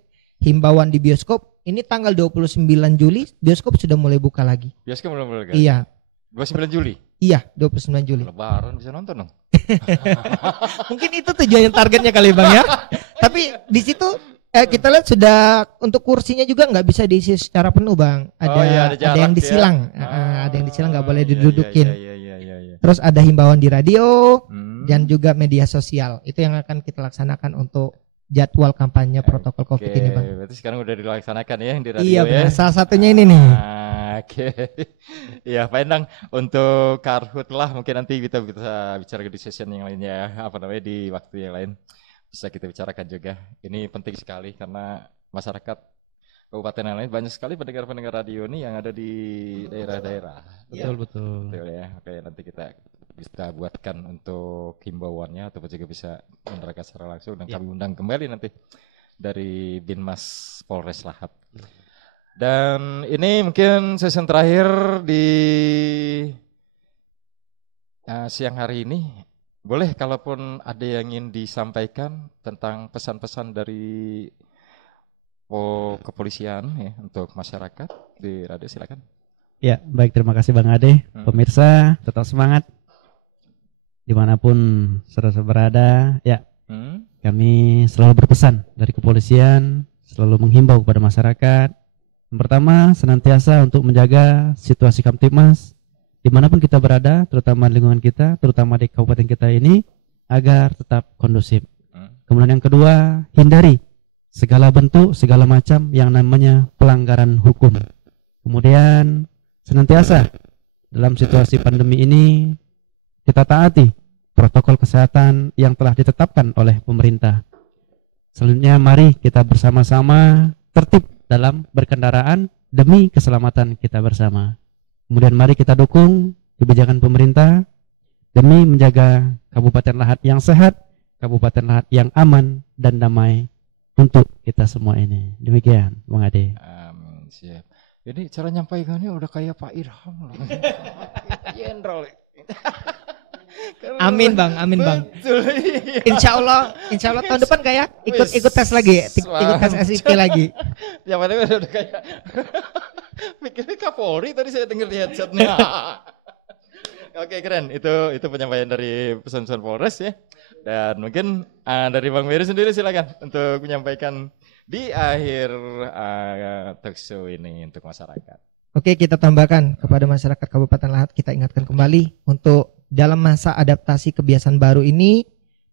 Himbauan di bioskop. Ini tanggal 29 Juli bioskop sudah mulai buka lagi. Bioskop mulai buka. Iya. 29 Juli. Iya, 29 Juli. Lebaran bisa nonton dong. Mungkin itu tujuan targetnya kali Bang ya. Tapi di situ kita lihat sudah untuk kursinya juga nggak bisa diisi secara penuh Bang. Ada yang disilang. Ada yang disilang nggak boleh didudukin. Terus ada himbauan di radio dan juga media sosial. Itu yang akan kita laksanakan untuk jadwal kampanye protokol COVID ini Bang. Berarti sekarang udah dilaksanakan ya di radio. Iya benar. Salah satunya ini nih. Oke. Ya Pak Endang, untuk Karhut lah mungkin nanti kita bisa bicara di session yang lainnya, di waktu yang lain bisa kita bicarakan juga. Ini penting sekali karena masyarakat kabupaten yang lain banyak sekali pendengar-pendengar radio ini yang ada di daerah-daerah. Betul. Betul ya. Oke, nanti kita bisa buatkan untuk himbauannya atau juga bisa menerangkan secara langsung dan kami undang kembali nanti dari Binmas Polres Lahat. Dan ini mungkin session terakhir di siang hari ini. Boleh kalaupun ada yang ingin disampaikan tentang pesan-pesan dari kepolisian ya untuk masyarakat di radio, silakan. Ya, baik, terima kasih Bang Ade. Pemirsa tetap semangat dimanapun saudara berada. Ya, kami selalu berpesan dari kepolisian, selalu menghimbau kepada masyarakat. Yang pertama, senantiasa untuk menjaga situasi Kamtibmas dimanapun kita berada, terutama lingkungan kita, terutama di kabupaten kita ini, agar tetap kondusif. Kemudian yang kedua, hindari segala bentuk, segala macam yang namanya pelanggaran hukum. Kemudian senantiasa dalam situasi pandemi ini kita taati protokol kesehatan yang telah ditetapkan oleh pemerintah. Selanjutnya mari kita bersama-sama tertib dalam berkendaraan demi keselamatan kita bersama. Kemudian mari kita dukung kebijakan pemerintah demi menjaga Kabupaten Lahat yang sehat, Kabupaten Lahat yang aman dan damai untuk kita semua ini. Demikian Bang Ade. Amin, siap. Ini cara nyampaikannya udah kayak Pak Irham loh. Jenderal. Amin Bang. Insya Allah tahun depan kayak ikut tes lagi, ikut tes SIP lagi. Yang mana udah kayak pikirnya Kapolri tadi saya dengar di headsetnya. Oke, keren. Itu penyampaian dari pesan-pesan Polres ya. Dan mungkin dari Bang Mary sendiri silakan untuk menyampaikan di akhir talk show ini untuk masyarakat. Oke, kita tambahkan kepada masyarakat Kabupaten Lahat, kita ingatkan kembali untuk dalam masa adaptasi kebiasaan baru ini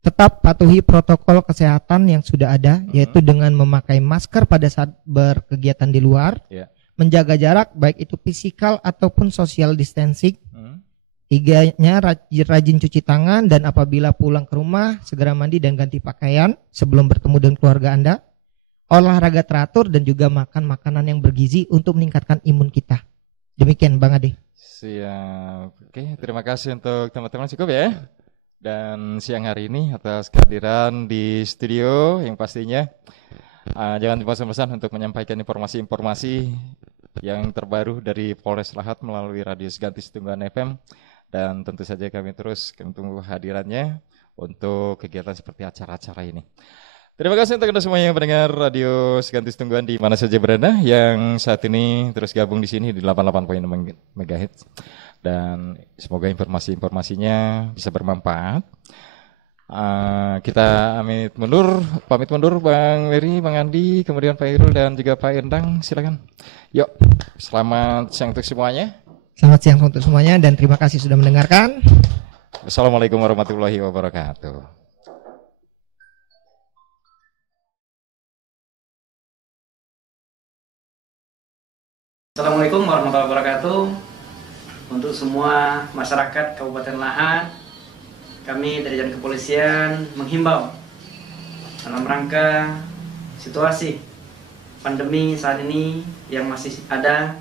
tetap patuhi protokol kesehatan yang sudah ada, yaitu dengan memakai masker pada saat berkegiatan di luar, menjaga jarak baik itu fisikal ataupun social distancing. Tiganya, rajin cuci tangan, dan apabila pulang ke rumah segera mandi dan ganti pakaian sebelum bertemu dengan keluarga Anda. Olahraga teratur dan juga makan makanan yang bergizi untuk meningkatkan imun kita. Demikian Bang Ade. Siap. Oke, terima kasih untuk teman-teman, cukup ya. Dan siang hari ini atas kehadiran di studio yang pastinya jangan bosan-bosan untuk menyampaikan informasi-informasi yang terbaru dari Polres Lahat melalui Radio Seganti Setungguan FM. Dan tentu saja kami tunggu hadirannya untuk kegiatan seperti acara-acara ini. Terima kasih untuk Anda semua yang mendengar Radio Seganti Setungguan di mana saja berada, yang saat ini terus gabung di sini di 88.6 MHz. Dan semoga informasi-informasinya bisa bermanfaat. Kita pamit mundur Bang Wery, Bang Andi, kemudian Pak Irul dan juga Pak Endang, silakan. Yuk, selamat siang untuk semuanya. Selamat siang untuk semuanya dan terima kasih sudah mendengarkan. Wassalamualaikum warahmatullahi wabarakatuh. Assalamualaikum warahmatullahi wabarakatuh. Untuk semua masyarakat Kabupaten Lahat, kami dari Jalan Kepolisian menghimbau dalam rangka situasi pandemi saat ini yang masih ada,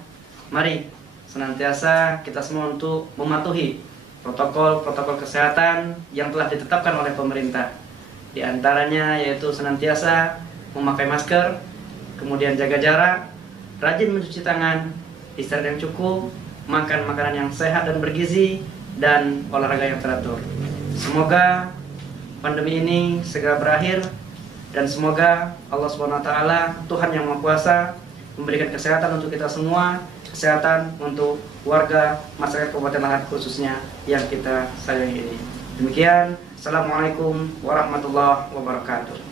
mari senantiasa kita semua untuk mematuhi protokol kesehatan yang telah ditetapkan oleh pemerintah. Di antaranya yaitu senantiasa memakai masker, kemudian jaga jarak, rajin mencuci tangan, istirahat yang cukup, makan makanan yang sehat dan bergizi, dan olahraga yang teratur. Semoga pandemi ini segera berakhir dan semoga Allah SWT, Tuhan yang Maha Kuasa, memberikan kesehatan untuk kita semua, kesehatan untuk warga masyarakat Kabupaten Lahat khususnya yang kita sayangi ini. Demikian, Assalamualaikum warahmatullahi wabarakatuh.